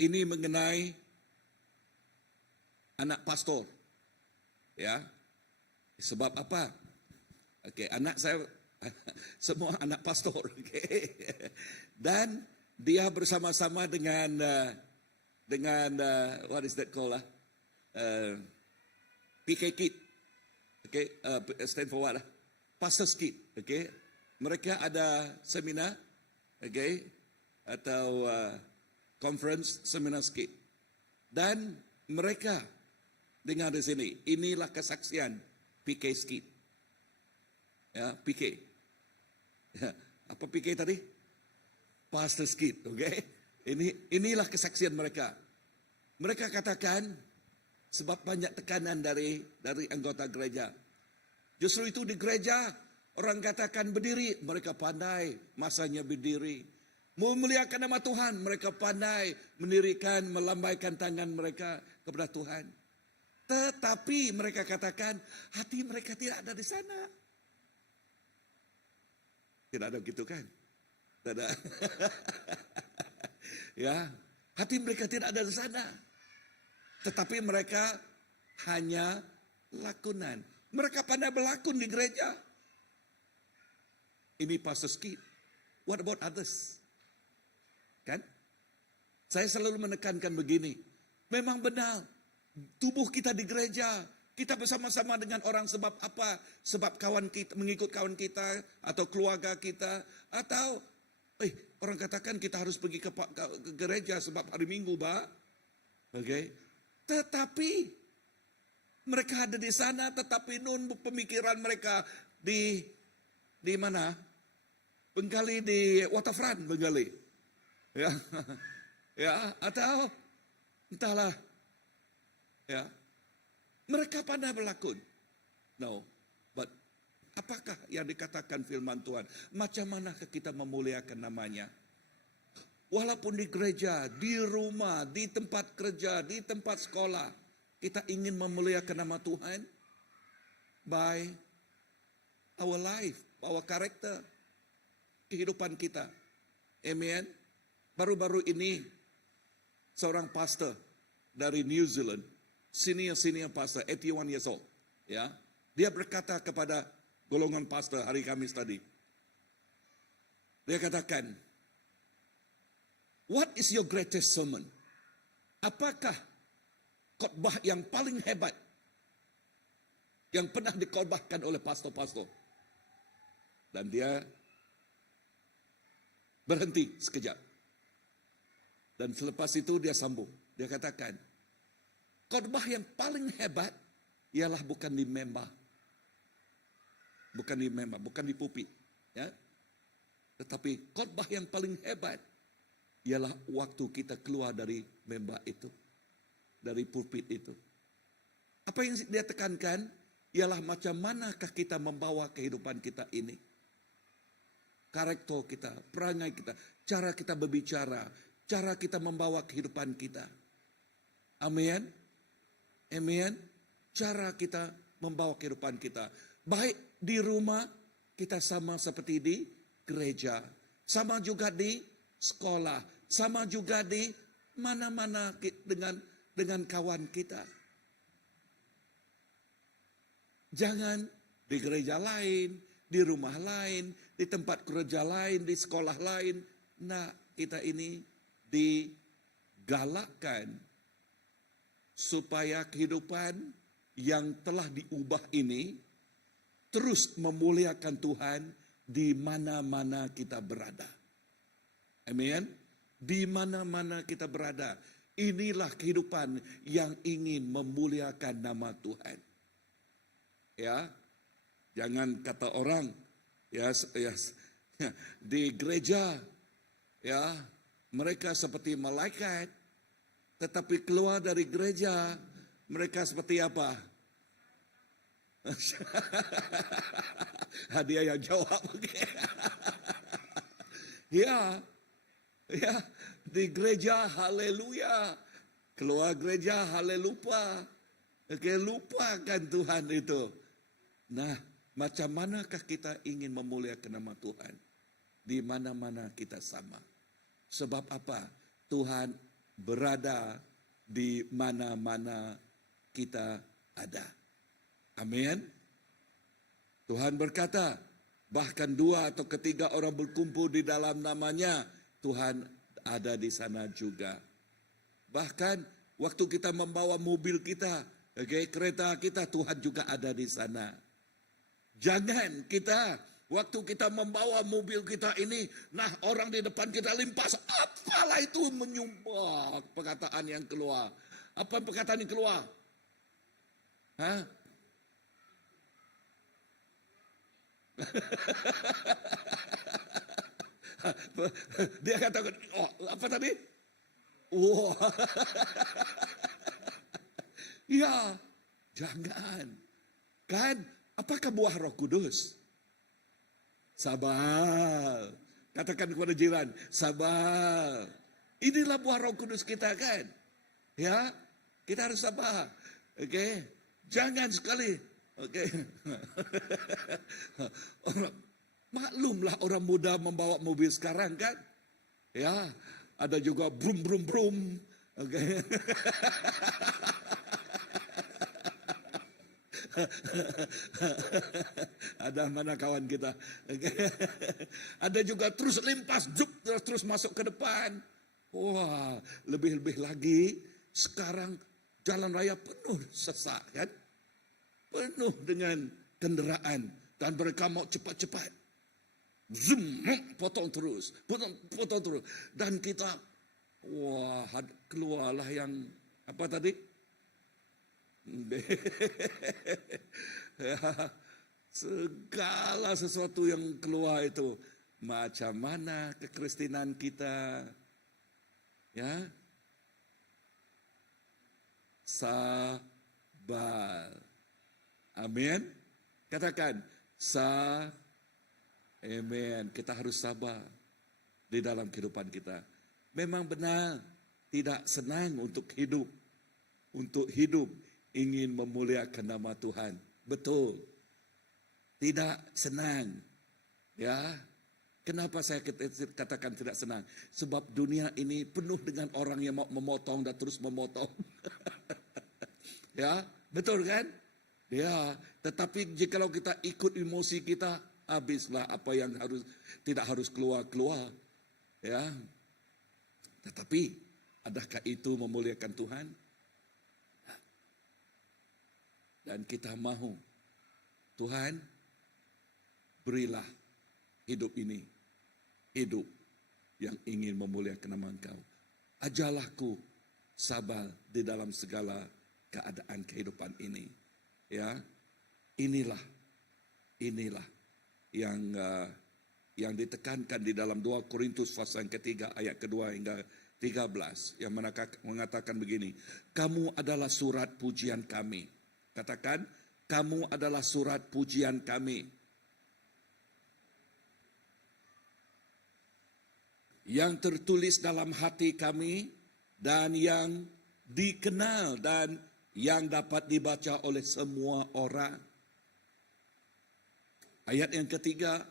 Ini mengenai anak pastor. Ya. Sebab apa? Oke, anak saya semua anak pastor, okay. Dan dia bersama-sama dengan what is that called? PK Kid. Okay, stand for what? Pastor's Kid, okay. Mereka ada seminar, okay, atau conference seminar skit. Dan mereka dengar di sini, inilah kesaksian PK skit. Ya, PK. Ya, apa PK tadi? Pastor skit, okay. Inilah kesaksian mereka. Mereka katakan sebab banyak tekanan dari anggota gereja. Justru itu di gereja orang katakan berdiri, mereka pandai masanya berdiri. Memuliakan nama Tuhan, mereka pandai mendirikan, melambaikan tangan mereka kepada Tuhan. Tetapi mereka katakan hati mereka tidak ada di sana. Tidak ada begitu kan? Tidak ada. Ya, hati mereka tidak ada di sana. Tetapi mereka hanya lakonan. Mereka pandai berlakon di gereja. Ini pastor skit. What about others? Kan? Saya selalu menekankan begini. Memang benar. Tubuh kita di gereja. Kita bersama-sama dengan orang sebab apa? Sebab kawan kita, mengikut kawan kita. Atau keluarga kita. Atau orang katakan kita harus pergi ke gereja sebab hari Minggu, Pak. Okay. Tetapi mereka ada di sana, tetapi pemikiran mereka di mana? Bengkali di waterfront, Bengkali. Ya. Ya, atau entahlah. Ya. Mereka pandai berlakon. No. But apakah yang dikatakan firman Tuhan? Macam manakah kita memuliakan namanya? Walaupun di gereja, di rumah, di tempat kerja, di tempat sekolah, kita ingin memuliakan nama Tuhan by our life, our character, kehidupan kita. Amen. Baru-baru ini seorang pastor dari New Zealand, senior pastor, 81 years old. Ya, dia berkata kepada golongan pastor hari Kamis tadi. Dia katakan, "What is your greatest sermon?" Apakah khotbah yang paling hebat yang pernah dikhotbahkan oleh pastor-pastor? Dan dia berhenti sekejap. Dan selepas itu dia sambung. Dia katakan, khotbah yang paling hebat ialah bukan di membah. Bukan di membah, bukan di pulpit. Ya. Tetapi khotbah yang paling hebat ialah waktu kita keluar dari membah itu. Dari pulpit itu. Apa yang dia tekankan ialah macam manakah kita membawa kehidupan kita ini. Karakter kita, perangai kita, cara kita berbicara, cara kita membawa kehidupan kita. Amin. Amin. Cara kita membawa kehidupan kita. Baik di rumah, kita sama seperti di gereja. Sama juga di sekolah. Sama juga di mana-mana dengan kawan kita. Jangan di gereja lain, di rumah lain, di tempat kerja lain, di sekolah lain. Nah, kita ini digalakkan supaya kehidupan yang telah diubah ini terus memuliakan Tuhan di mana-mana kita berada. Amin. Di mana-mana kita berada. Inilah kehidupan yang ingin memuliakan nama Tuhan. Ya, jangan kata orang, di gereja, ya, mereka seperti malaikat, tetapi keluar dari gereja, mereka seperti apa? Dia yang jawab. Ya, di gereja, haleluya. Keluar gereja, haleluya. Lupakan Tuhan itu. Nah, macam manakah kita ingin memuliakan nama Tuhan? Di mana-mana kita sama. Sebab apa? Tuhan berada di mana-mana kita ada. Amin. Tuhan berkata, bahkan 2 atau 3 orang berkumpul di dalam namanya, Tuhan ada di sana juga. Bahkan waktu kita membawa mobil kita, kereta kita, Tuhan juga ada di sana. Jangan kita, waktu kita membawa mobil kita ini, nah orang di depan kita limpas, apalah itu menyumbang perkataan yang keluar. Apa perkataan yang keluar? Hah? Dia katakan, oh, apa tadi? Wah. Ya, jangan. Kan, apakah buah Roh Kudus? Sabar. Katakan kepada jiran, sabar. Inilah buah Roh Kudus kita kan? Ya, kita harus sabar. Oke, jangan sekali. Oke. Maklumlah orang muda membawa mobil sekarang kan? Ya, ada juga brum brum brum. Oke. Ada mana kawan kita? Ada juga terus limpas, terus masuk ke depan. Wah, lebih-lebih lagi sekarang jalan raya penuh sesak kan? Penuh dengan kendaraan dan mereka mau cepat-cepat. Zoom, potong terus. Dan kita, wah, keluarlah yang apa tadi? Segala sesuatu yang keluar itu, macam mana kekristenan kita, ya, sabar, amin. Katakan amin. Kita harus sabar di dalam kehidupan kita. Memang benar tidak senang untuk hidup ingin memuliakan nama Tuhan. Betul. Tidak senang. Ya. Kenapa saya katakan tidak senang? Sebab dunia ini penuh dengan orang yang mau memotong dan terus memotong. Ya, betul kan? Ya, tetapi jikalau kita ikut emosi kita, habislah apa yang tidak harus keluar. Ya. Tetapi adakah itu memuliakan Tuhan? Dan kita mahu, Tuhan, berilah hidup ini, hidup yang ingin memuliakan nama Engkau. Ajarlah-ku sabar di dalam segala keadaan kehidupan ini. Ya, inilah yang ditekankan di dalam 2 Korintus pasal yang ketiga ayat kedua hingga 13 yang mengatakan begini, kamu adalah surat pujian kami. Katakan, kamu adalah surat pujian kami. Yang tertulis dalam hati kami dan yang dikenal dan yang dapat dibaca oleh semua orang. Ayat yang ketiga,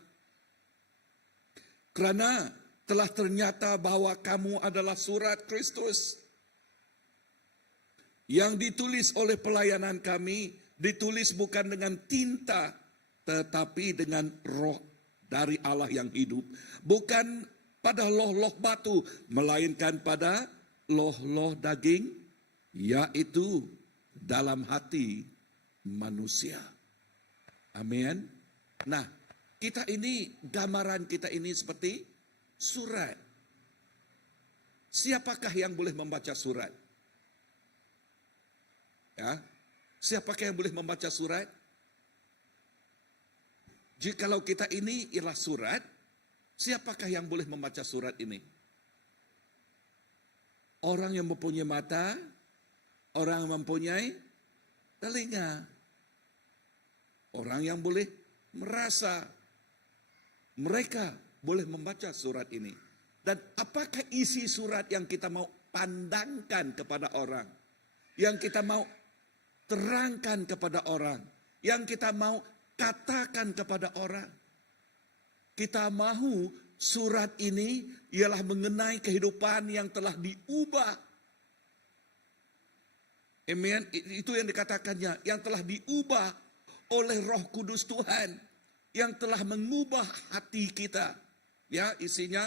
kerana telah ternyata bahwa kamu adalah surat Kristus yang ditulis oleh pelayanan kami, ditulis bukan dengan tinta, tetapi dengan roh dari Allah yang hidup. Bukan pada loh-loh batu, melainkan pada loh-loh daging, yaitu dalam hati manusia. Amin. Nah, gambaran kita ini seperti surat. Siapakah yang boleh membaca surat? Ya, siapakah yang boleh membaca surat? Jikalau kita ini ialah surat, siapakah yang boleh membaca surat ini? Orang yang mempunyai mata, orang yang mempunyai telinga, orang yang boleh merasa, mereka boleh membaca surat ini. Dan apakah isi surat yang kita mau pandangkan kepada orang, yang kita mau terangkan kepada orang, yang kita mau katakan kepada orang? Kita mahu surat ini ialah mengenai kehidupan yang telah diubah. Amen. Itu yang dikatakannya, yang telah diubah oleh Roh Kudus Tuhan, yang telah mengubah hati kita. Ya, isinya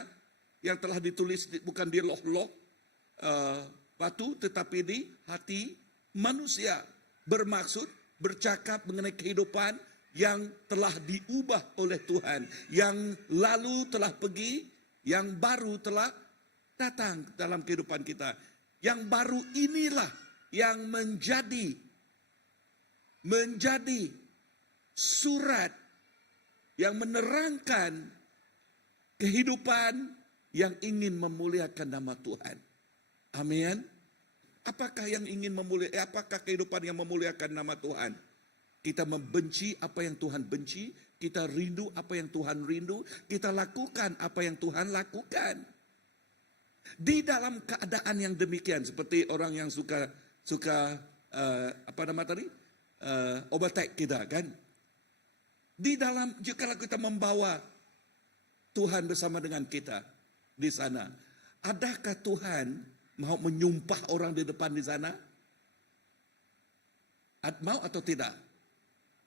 yang telah ditulis bukan di loh-loh batu, tetapi di hati manusia. Bermaksud bercakap mengenai kehidupan yang telah diubah oleh Tuhan, yang lalu telah pergi, yang baru telah datang dalam kehidupan kita. Yang baru inilah yang menjadi surat yang menerangkan kehidupan yang ingin memuliakan nama Tuhan. Amin. Apakah yang ingin apakah kehidupan yang memuliakan nama Tuhan? Kita membenci apa yang Tuhan benci, kita rindu apa yang Tuhan rindu, kita lakukan apa yang Tuhan lakukan. Di dalam keadaan yang demikian, seperti orang yang suka overtake kita kan. Di dalam, jika kita membawa Tuhan bersama dengan kita di sana, adakah Tuhan mau menyumpah orang di depan di sana? Mau atau tidak?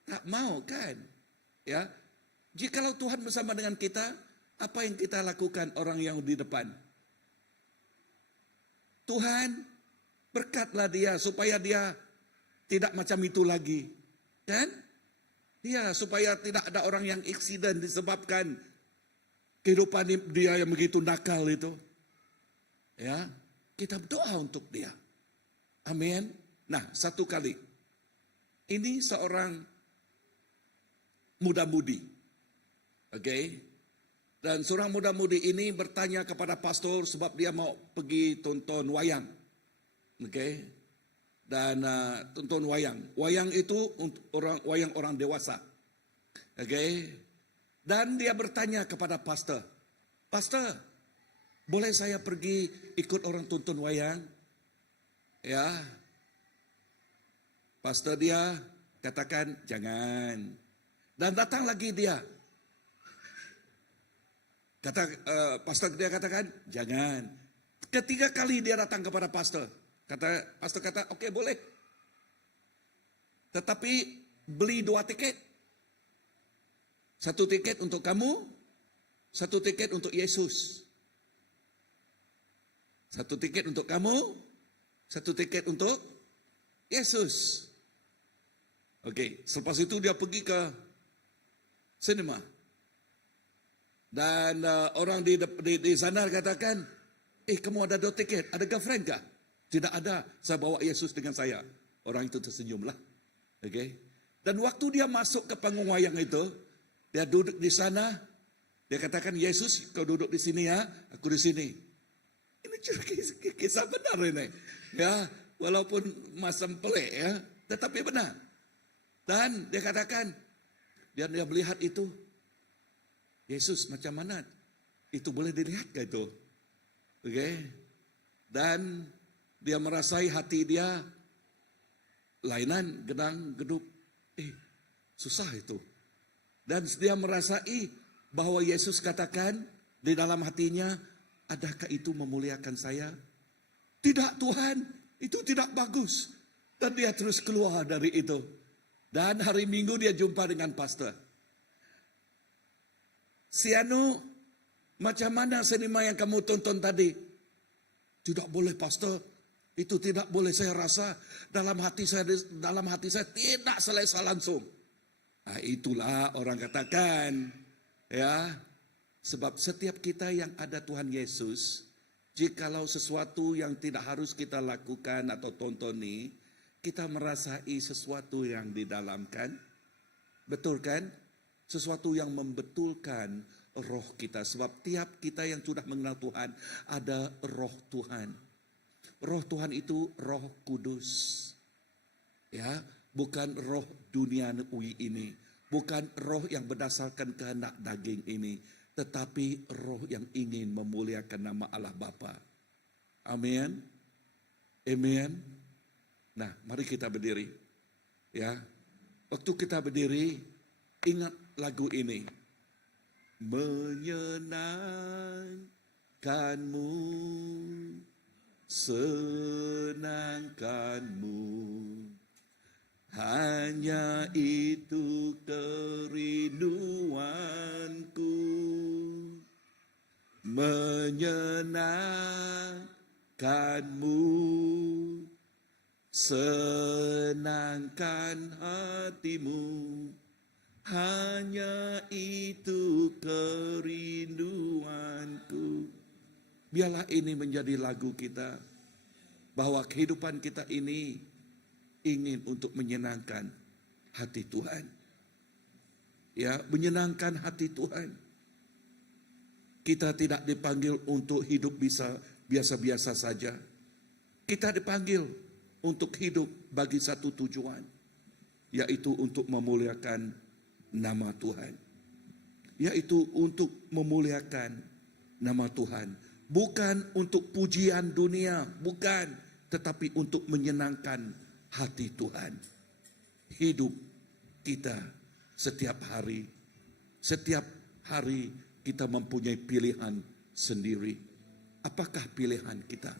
Tak mau kan? Ya. Jikalau Tuhan bersama dengan kita, apa yang kita lakukan orang yang di depan? Tuhan, berkatlah dia supaya dia tidak macam itu lagi. Kan? Ya, supaya tidak ada orang yang eksiden disebabkan kehidupan dia yang begitu nakal itu. Ya, kita berdoa untuk dia. Amin. Nah, satu kali. Ini seorang muda-mudi. Oke. Dan seorang muda-mudi ini bertanya kepada pastor sebab dia mau pergi tonton wayang. Oke. Dan tonton wayang. Wayang itu untuk wayang orang dewasa. Oke. Dan dia bertanya kepada pastor. Pastor, boleh saya pergi ikut orang tonton wayang? Ya. Pastor dia katakan jangan. Dan datang lagi dia. Kata pastor dia katakan, jangan. Ketiga kali dia datang kepada pastor. Pastor kata, oke boleh. Tetapi beli 2 tiket. 1 tiket untuk kamu, 1 tiket untuk Yesus. 1 tiket untuk kamu, 1 tiket untuk Yesus. Oke, selepas itu dia pergi ke sinema. Dan orang di sana katakan, kamu ada 2 tiket, ada girlfriend kah? Tidak ada, saya bawa Yesus dengan saya. Orang itu tersenyumlah. Oke. Dan waktu dia masuk ke panggung wayang itu, dia duduk di sana, dia katakan, Yesus kau duduk di sini ya, aku di sini. Ini kisah benar ini. Ya, walaupun masam pelik ya, tetapi benar. Dan dia katakan, dia melihat itu, Yesus macam mana? Itu boleh dilihat gak itu? Oke. Dan dia merasai hati dia lainan, gedang, gedup. Susah itu. Dan dia merasai bahwa Yesus katakan di dalam hatinya, adakah itu memuliakan saya? Tidak Tuhan, itu tidak bagus. Dan dia terus keluar dari itu. Dan hari Minggu dia jumpa dengan pastor. Siano, macam mana sinema yang kamu tonton tadi? Tidak boleh pastor, itu tidak boleh, saya rasa dalam hati saya tidak selesa langsung. Nah, itulah orang katakan, ya, sebab setiap kita yang ada Tuhan Yesus, jikalau sesuatu yang tidak harus kita lakukan atau tontoni, kita merasai sesuatu yang didalamkan, betul kan? Sesuatu yang membetulkan roh kita. Sebab tiap kita yang sudah mengenal Tuhan, ada roh Tuhan. Roh Tuhan itu roh kudus. Ya, bukan roh duniawi ini. Bukan roh yang berdasarkan kehendak daging ini. Tetapi roh yang ingin memuliakan nama Allah Bapa. Amin. Amin. Nah, mari kita berdiri. Ya. Waktu kita berdiri, ingat lagu ini. Menyenangkanmu, senangkanmu, hanya itu kerinduanku. Menyenangkanmu, senangkan hatimu, hanya itu kerinduanku. Biarlah ini menjadi lagu kita, bahwa kehidupan kita ini ingin untuk menyenangkan hati Tuhan. Ya, menyenangkan hati Tuhan. Kita tidak dipanggil untuk hidup bisa biasa-biasa saja. Kita dipanggil untuk hidup bagi satu tujuan, yaitu untuk memuliakan nama Tuhan. Yaitu untuk memuliakan nama Tuhan. Bukan untuk pujian dunia, bukan. Tetapi untuk menyenangkan hati Tuhan. Hidup kita setiap hari. Setiap hari kita mempunyai pilihan sendiri. Apakah pilihan kita?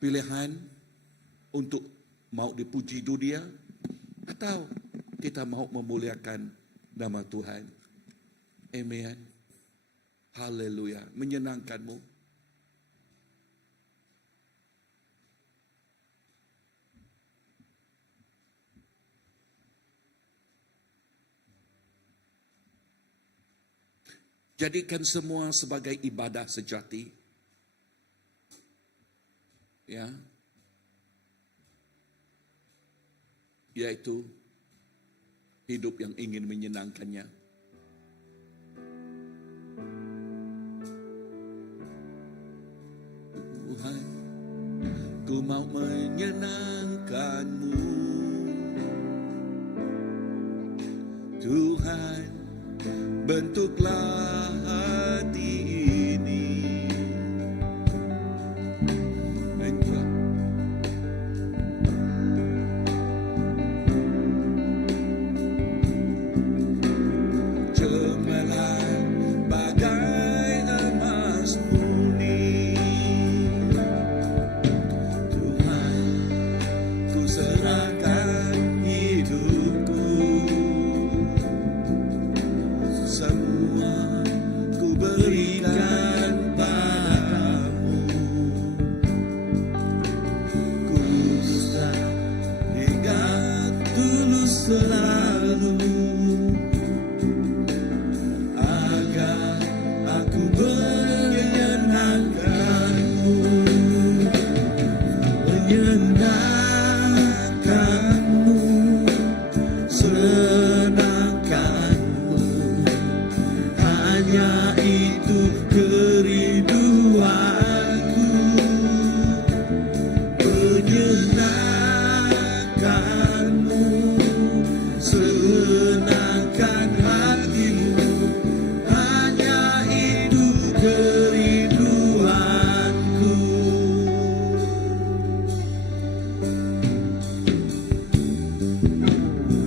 Pilihan untuk mau dipuji dunia, atau kita mau memuliakan nama Tuhan. Amen. Haleluya. Menyenangkanmu. Jadikan semua sebagai ibadah sejati. Ya. Yaitu hidup yang ingin menyenangkannya. Tuhan, ku mau menyenangkanmu. Tuhan, bentuklah hati ini. Cemerlang bagai tulus selalu, agar aku menyenangkanmu, menyenangkanmu, senangkanmu. Hanya itu kerinduanku, menyenangkanmu, senangkan hatimu. Hanya itu kerinduanku.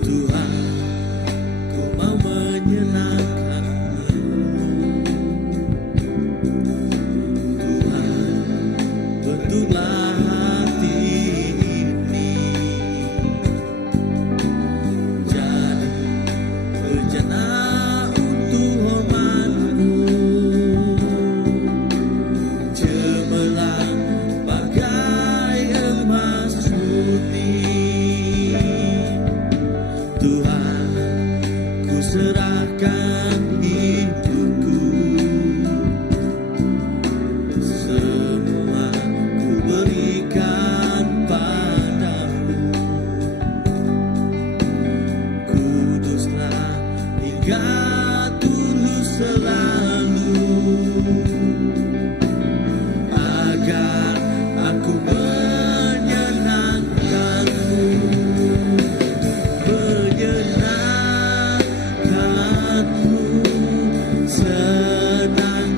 Tuhan, ku mau menyenangkanmu. Tuhan, bentuklah hati ini jadi bejana untuk hormat-Mu, cemerlang bagai emas putih. Tuhan, ku serahkan hidupku, semua ku berikan padamu. Kuduslah hingga tulus selalu, agar aku menyenangkanmu, menyenangkanmu, senangkanmu.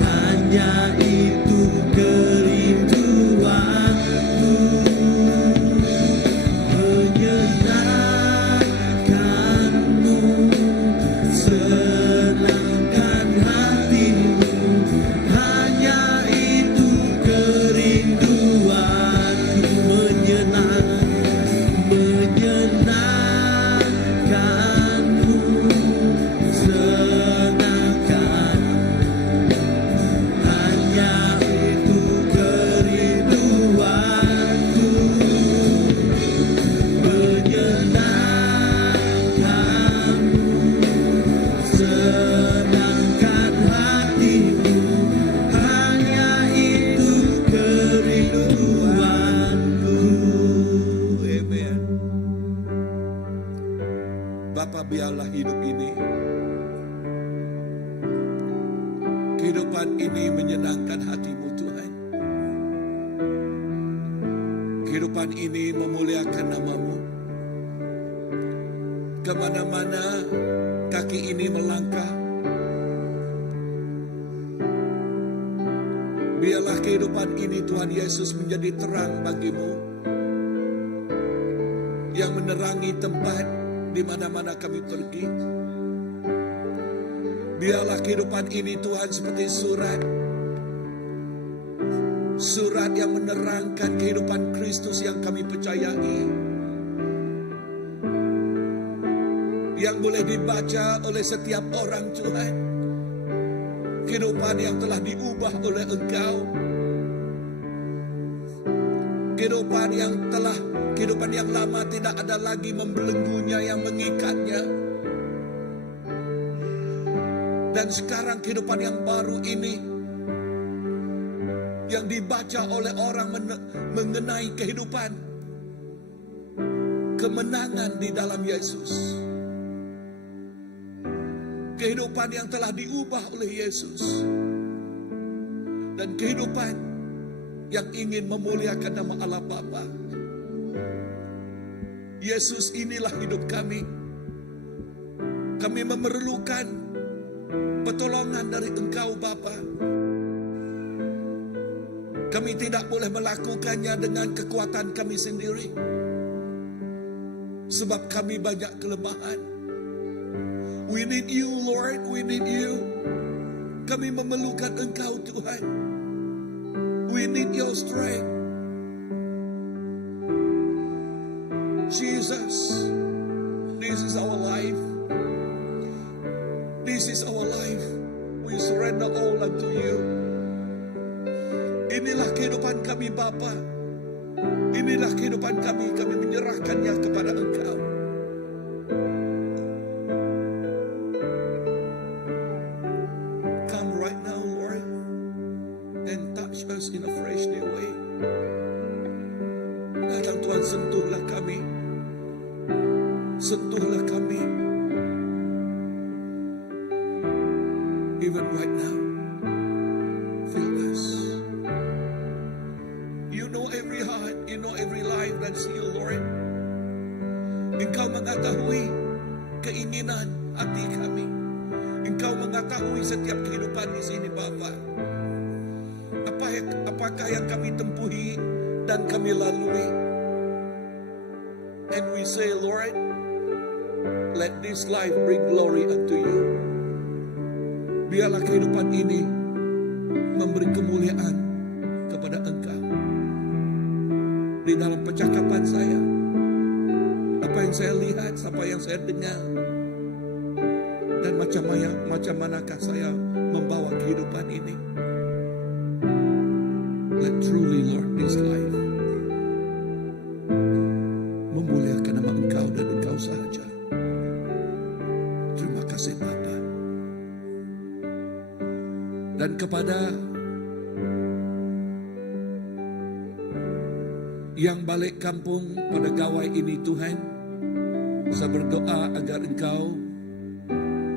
Hanya itu kerinduanku, menyenangkanmu, senangkan hatimu. Hanya itu kerinduanku, menyenangkanmu, senangkan. Hanya itu kerinduanku, menyenangkanmu, senangkan hatimu. Hanya itu kerinduanku. Amen. Bapa, biarlah hidup ini, kehidupan ini menyenangkan hati-Mu Tuhan. Kehidupan ini memuliakan nama-Mu. Kemana-mana kaki ini melangkah, biarlah kehidupan ini Tuhan Yesus menjadi terang bagi-Mu, yang menerangi tempat di mana-mana kami pergi. Biarlah kehidupan ini Tuhan seperti surat yang menerangkan kehidupan Kristus yang kami percayai, yang boleh dibaca oleh setiap orang Tuhan. Kehidupan yang telah diubah oleh Engkau, kehidupan yang lama tidak ada lagi membelenggunya, yang mengikatnya. Dan sekarang kehidupan yang baru ini, yang dibaca oleh orang mengenai kehidupan kemenangan di dalam Yesus. Kehidupan yang telah diubah oleh Yesus. Dan kehidupan yang ingin memuliakan nama Allah Bapa. Yesus, inilah hidup kami. Kami memerlukan pertolongan dari Engkau Bapa. Kami tidak boleh melakukannya dengan kekuatan kami sendiri, sebab kami banyak kelemahan. We need you Lord, we need you. Kami memerlukan Engkau Tuhan. We need your strength. Jesus, this is our life. This is our life. We surrender all unto you. Inilah kehidupan kami Bapa. Inilah kehidupan kami datang Tuhan, sentuhlah kami. Sentuhlah kami. Even right now, fill us. You know every heart, you know every life that's here, Lord. Engkau mengetahui keinginan hati kami. Engkau mengetahui setiap kehidupan di sini, Bapa. Apakah yang kami tempuhi dan kami lalui? And we say, Lord, let this life bring glory unto you. Biarlah kehidupan ini memberi kemuliaan kepada Engkau. Di dalam percakapan saya, apa yang saya lihat, apa yang saya dengar, dan macam manakah saya membawa kehidupan ini. Let truly, Lord, this life memuliakan nama Engkau dan Engkau sahaja. Terima kasih Bapa. Dan kepada yang balik kampung pada gawai ini Tuhan, saya berdoa agar Engkau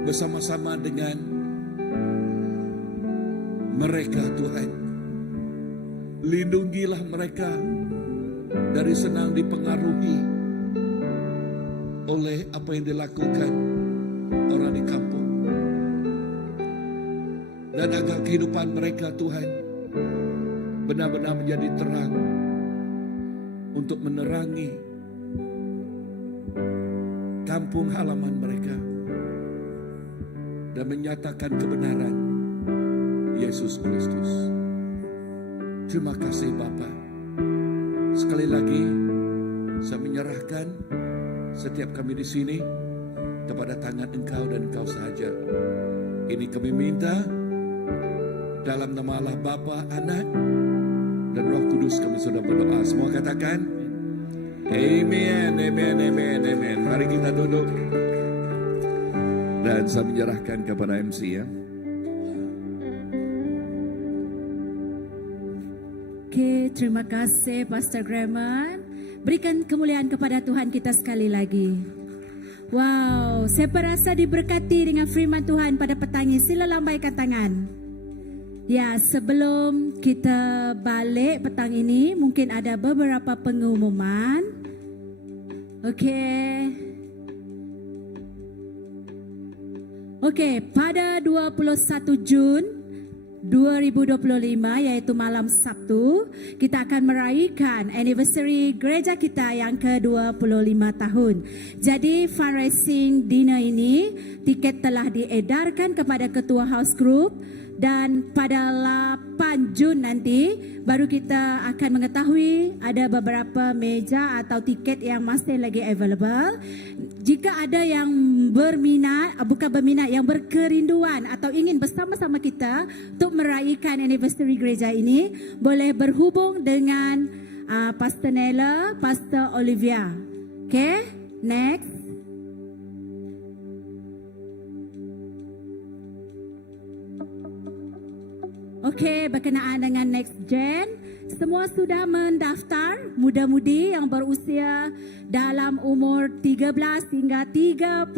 bersama-sama dengan mereka Tuhan, lindungilah mereka dari senang dipengaruhi oleh apa yang dilakukan orang di kampung. Dan agar kehidupan mereka Tuhan benar-benar menjadi terang untuk menerangi kampung halaman mereka dan menyatakan kebenaran Yesus Kristus. Terima kasih Bapa. Sekali lagi saya menyerahkan setiap kami di sini kepada tangan Engkau dan Engkau sahaja. Ini kami minta dalam nama Allah Bapa, Anak, dan Roh Kudus kami sudah berdoa. Semua katakan Amen, amen, amen, amen. Mari kita duduk. Dan saya menyerahkan kepada MC ya. Oke, terima kasih Pastor Graman. Berikan kemuliaan kepada Tuhan kita sekali lagi. Wow, saya merasa diberkati dengan firman Tuhan pada petang ini. Sila lambaikan tangan. Ya, sebelum kita balik petang ini, mungkin ada beberapa pengumuman. Okey, pada 21 Jun 2025, yaitu malam Sabtu, kita akan meraihkan anniversary gereja kita yang ke-25 tahun. Jadi fundraising dinner ini, tiket telah diedarkan kepada ketua house group. Dan pada 8 Jun nanti baru kita akan mengetahui ada beberapa meja atau tiket yang masih lagi available. Jika ada yang yang berkerinduan atau ingin bersama-sama kita untuk meraihkan anniversary gereja ini, boleh berhubung dengan Pastor Nella, Pastor Olivia. Okay, next. Okey, berkenaan dengan next gen, semua sudah mendaftar, muda-mudi yang berusia dalam umur 13 hingga 35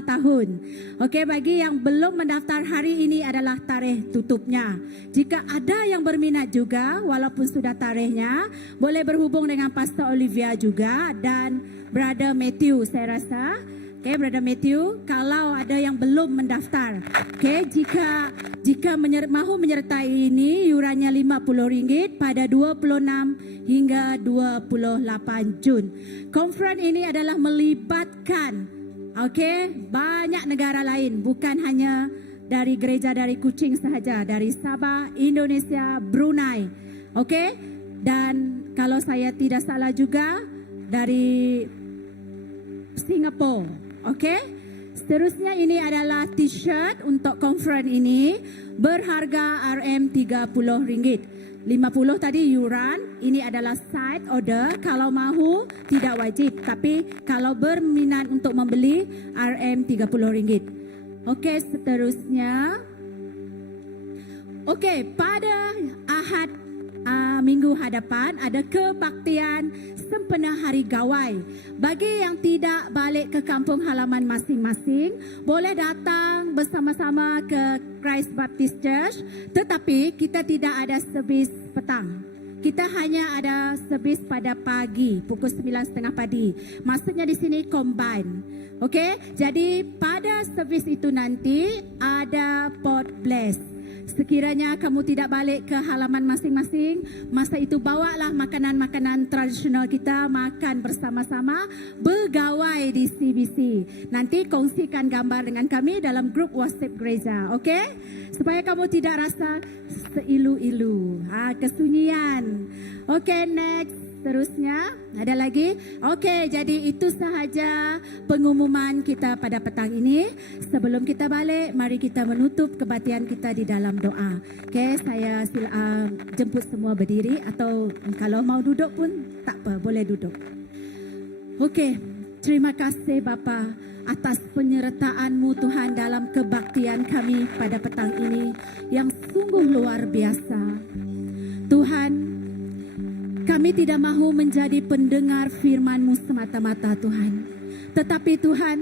tahun. Okey, bagi yang belum mendaftar, hari ini adalah tarikh tutupnya. Jika ada yang berminat juga, walaupun sudah tarikhnya, boleh berhubung dengan Pastor Olivia juga dan Brother Matthew, saya rasa. Okay, Brother Matthew, kalau ada yang belum mendaftar, okay, jika mahu menyertai ini, yurannya RM50 pada 26 hingga 28 Jun. Conference ini adalah melibatkan, okay, banyak negara lain, bukan hanya dari gereja dari Kuching sahaja, dari Sabah, Indonesia, Brunei, okay, dan kalau saya tidak salah juga dari Singapura. Okey, seterusnya ini adalah t-shirt untuk conference ini berharga RM30. 50 tadi yuran, ini adalah side order. Kalau mahu tidak wajib, tapi kalau berminat untuk membeli RM30. Okey, seterusnya. Okey, pada Ahad minggu hadapan ada kebaktian sempena hari gawai. Bagi yang tidak balik ke kampung halaman masing-masing, boleh datang bersama-sama ke Christ Baptist Church, tetapi kita tidak ada servis petang. Kita hanya ada servis pada pagi, pukul 9.30 pagi. Maksudnya di sini combine. Okey, jadi pada servis itu nanti ada pot bless. Sekiranya kamu tidak balik ke halaman masing-masing, masa itu bawalah makanan-makanan tradisional kita, makan bersama-sama, bergawai di CBC. Nanti kongsikan gambar dengan kami dalam grup WhatsApp gereja, okey? Supaya kamu tidak rasa seilu-ilu, kesunyian. Okey, next. Terusnya, ada lagi? Okey, jadi itu sahaja pengumuman kita pada petang ini. Sebelum kita balik, mari kita menutup kebaktian kita di dalam doa. Okey, saya jemput semua berdiri, atau kalau mau duduk pun tak apa, boleh duduk. Okey, terima kasih Bapa atas penyertaan-Mu Tuhan dalam kebaktian kami pada petang ini yang sungguh luar biasa. Tuhan, kami tidak mahu menjadi pendengar firman-Mu semata-mata Tuhan. Tetapi Tuhan,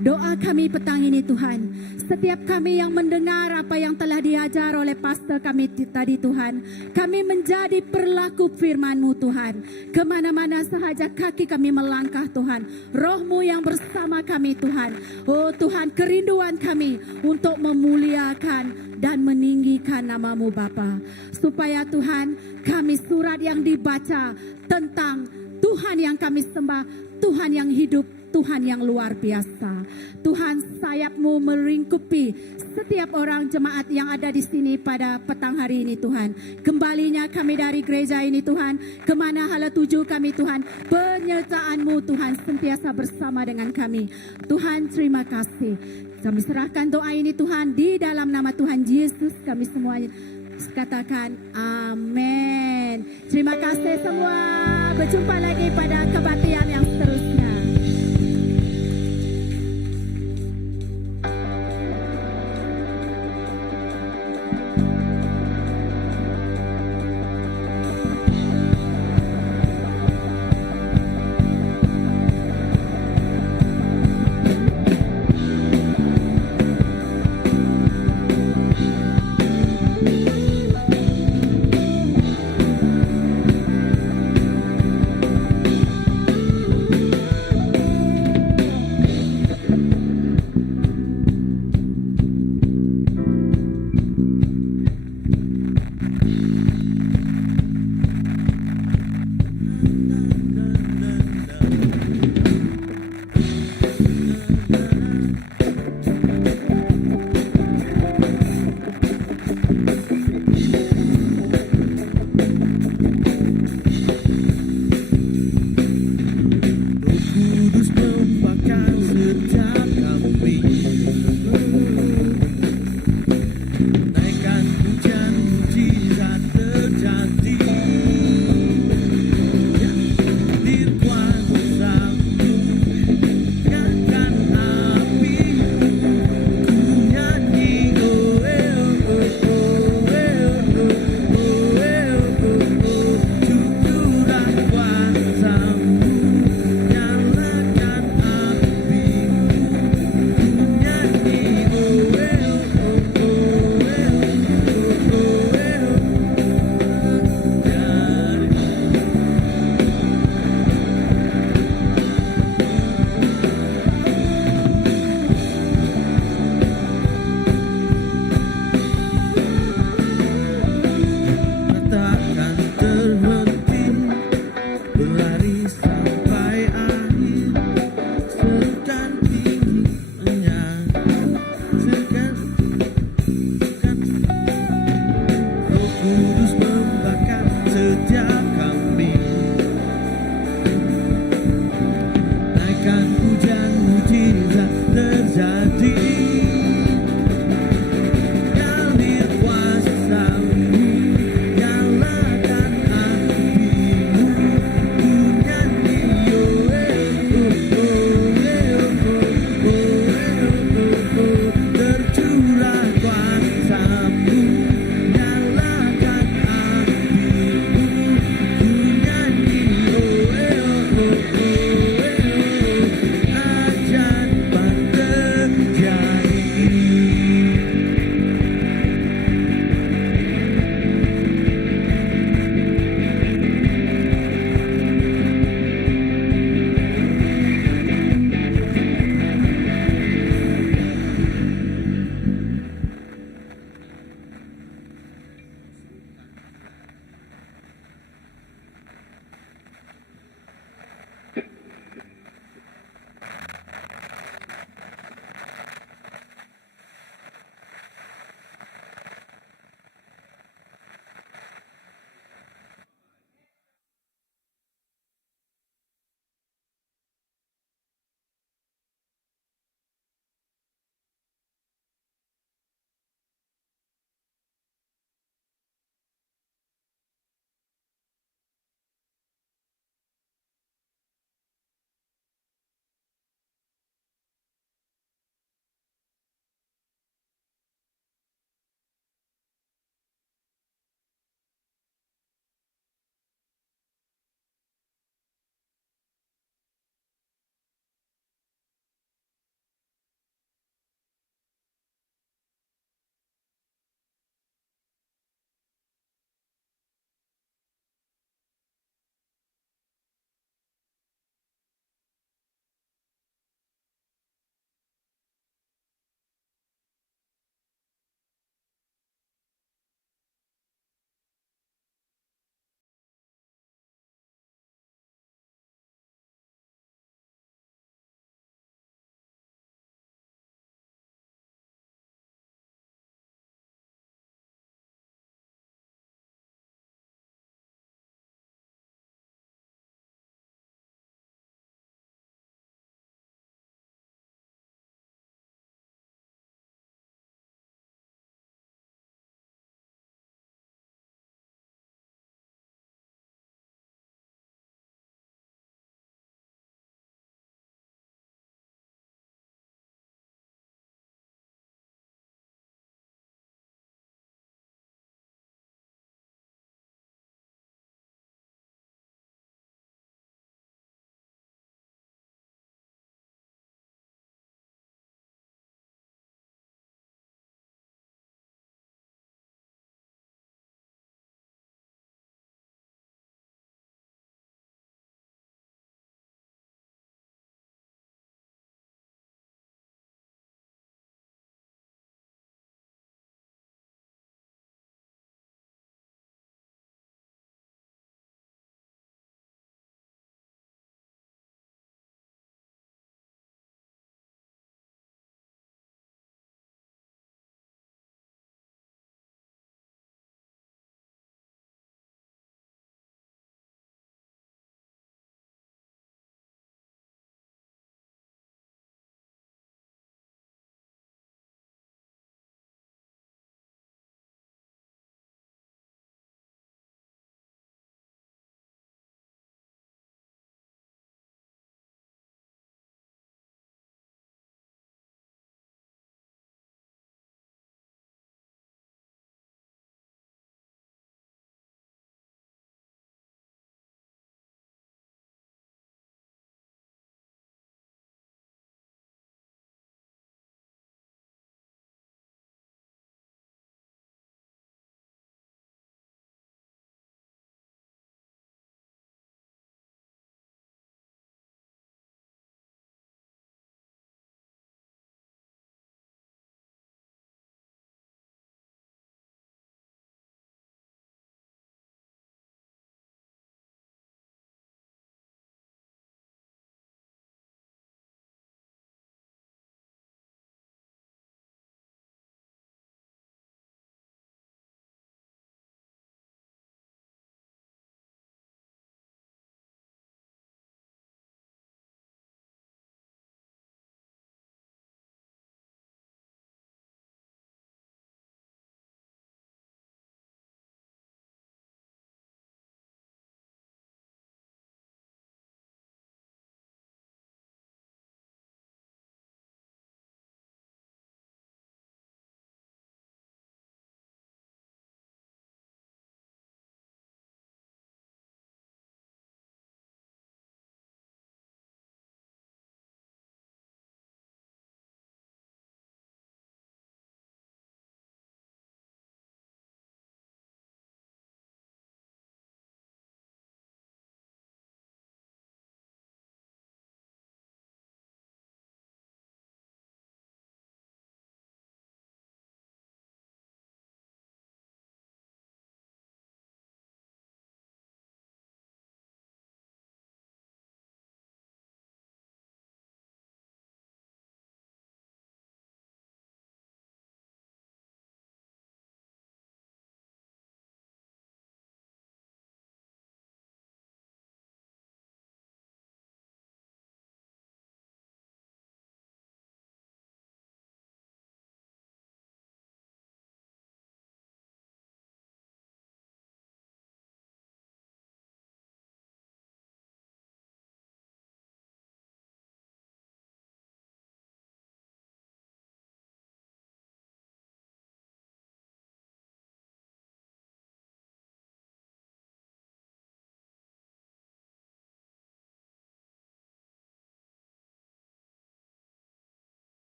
doa kami petang ini Tuhan, setiap kami yang mendengar apa yang telah diajar oleh pastor kami tadi Tuhan, kami menjadi perlaku firman-Mu Tuhan. Kemana-mana sahaja kaki kami melangkah Tuhan, Roh-Mu yang bersama kami Tuhan. Oh Tuhan, kerinduan kami untuk memuliakan dan meninggikan nama-Mu Bapa. Supaya Tuhan, kami surat yang dibaca tentang Tuhan yang kami sembah, Tuhan yang hidup, Tuhan yang luar biasa. Tuhan, sayap-Mu meringkupi setiap orang jemaat yang ada di sini pada petang hari ini Tuhan. Kembalinya kami dari gereja ini Tuhan, kemana hala tuju kami Tuhan, penyertaan-Mu Tuhan sentiasa bersama dengan kami. Tuhan, terima kasih. Kami serahkan doa ini Tuhan di dalam nama Tuhan Yesus, kami semuanya katakan amin. Terima kasih semua. Berjumpa lagi pada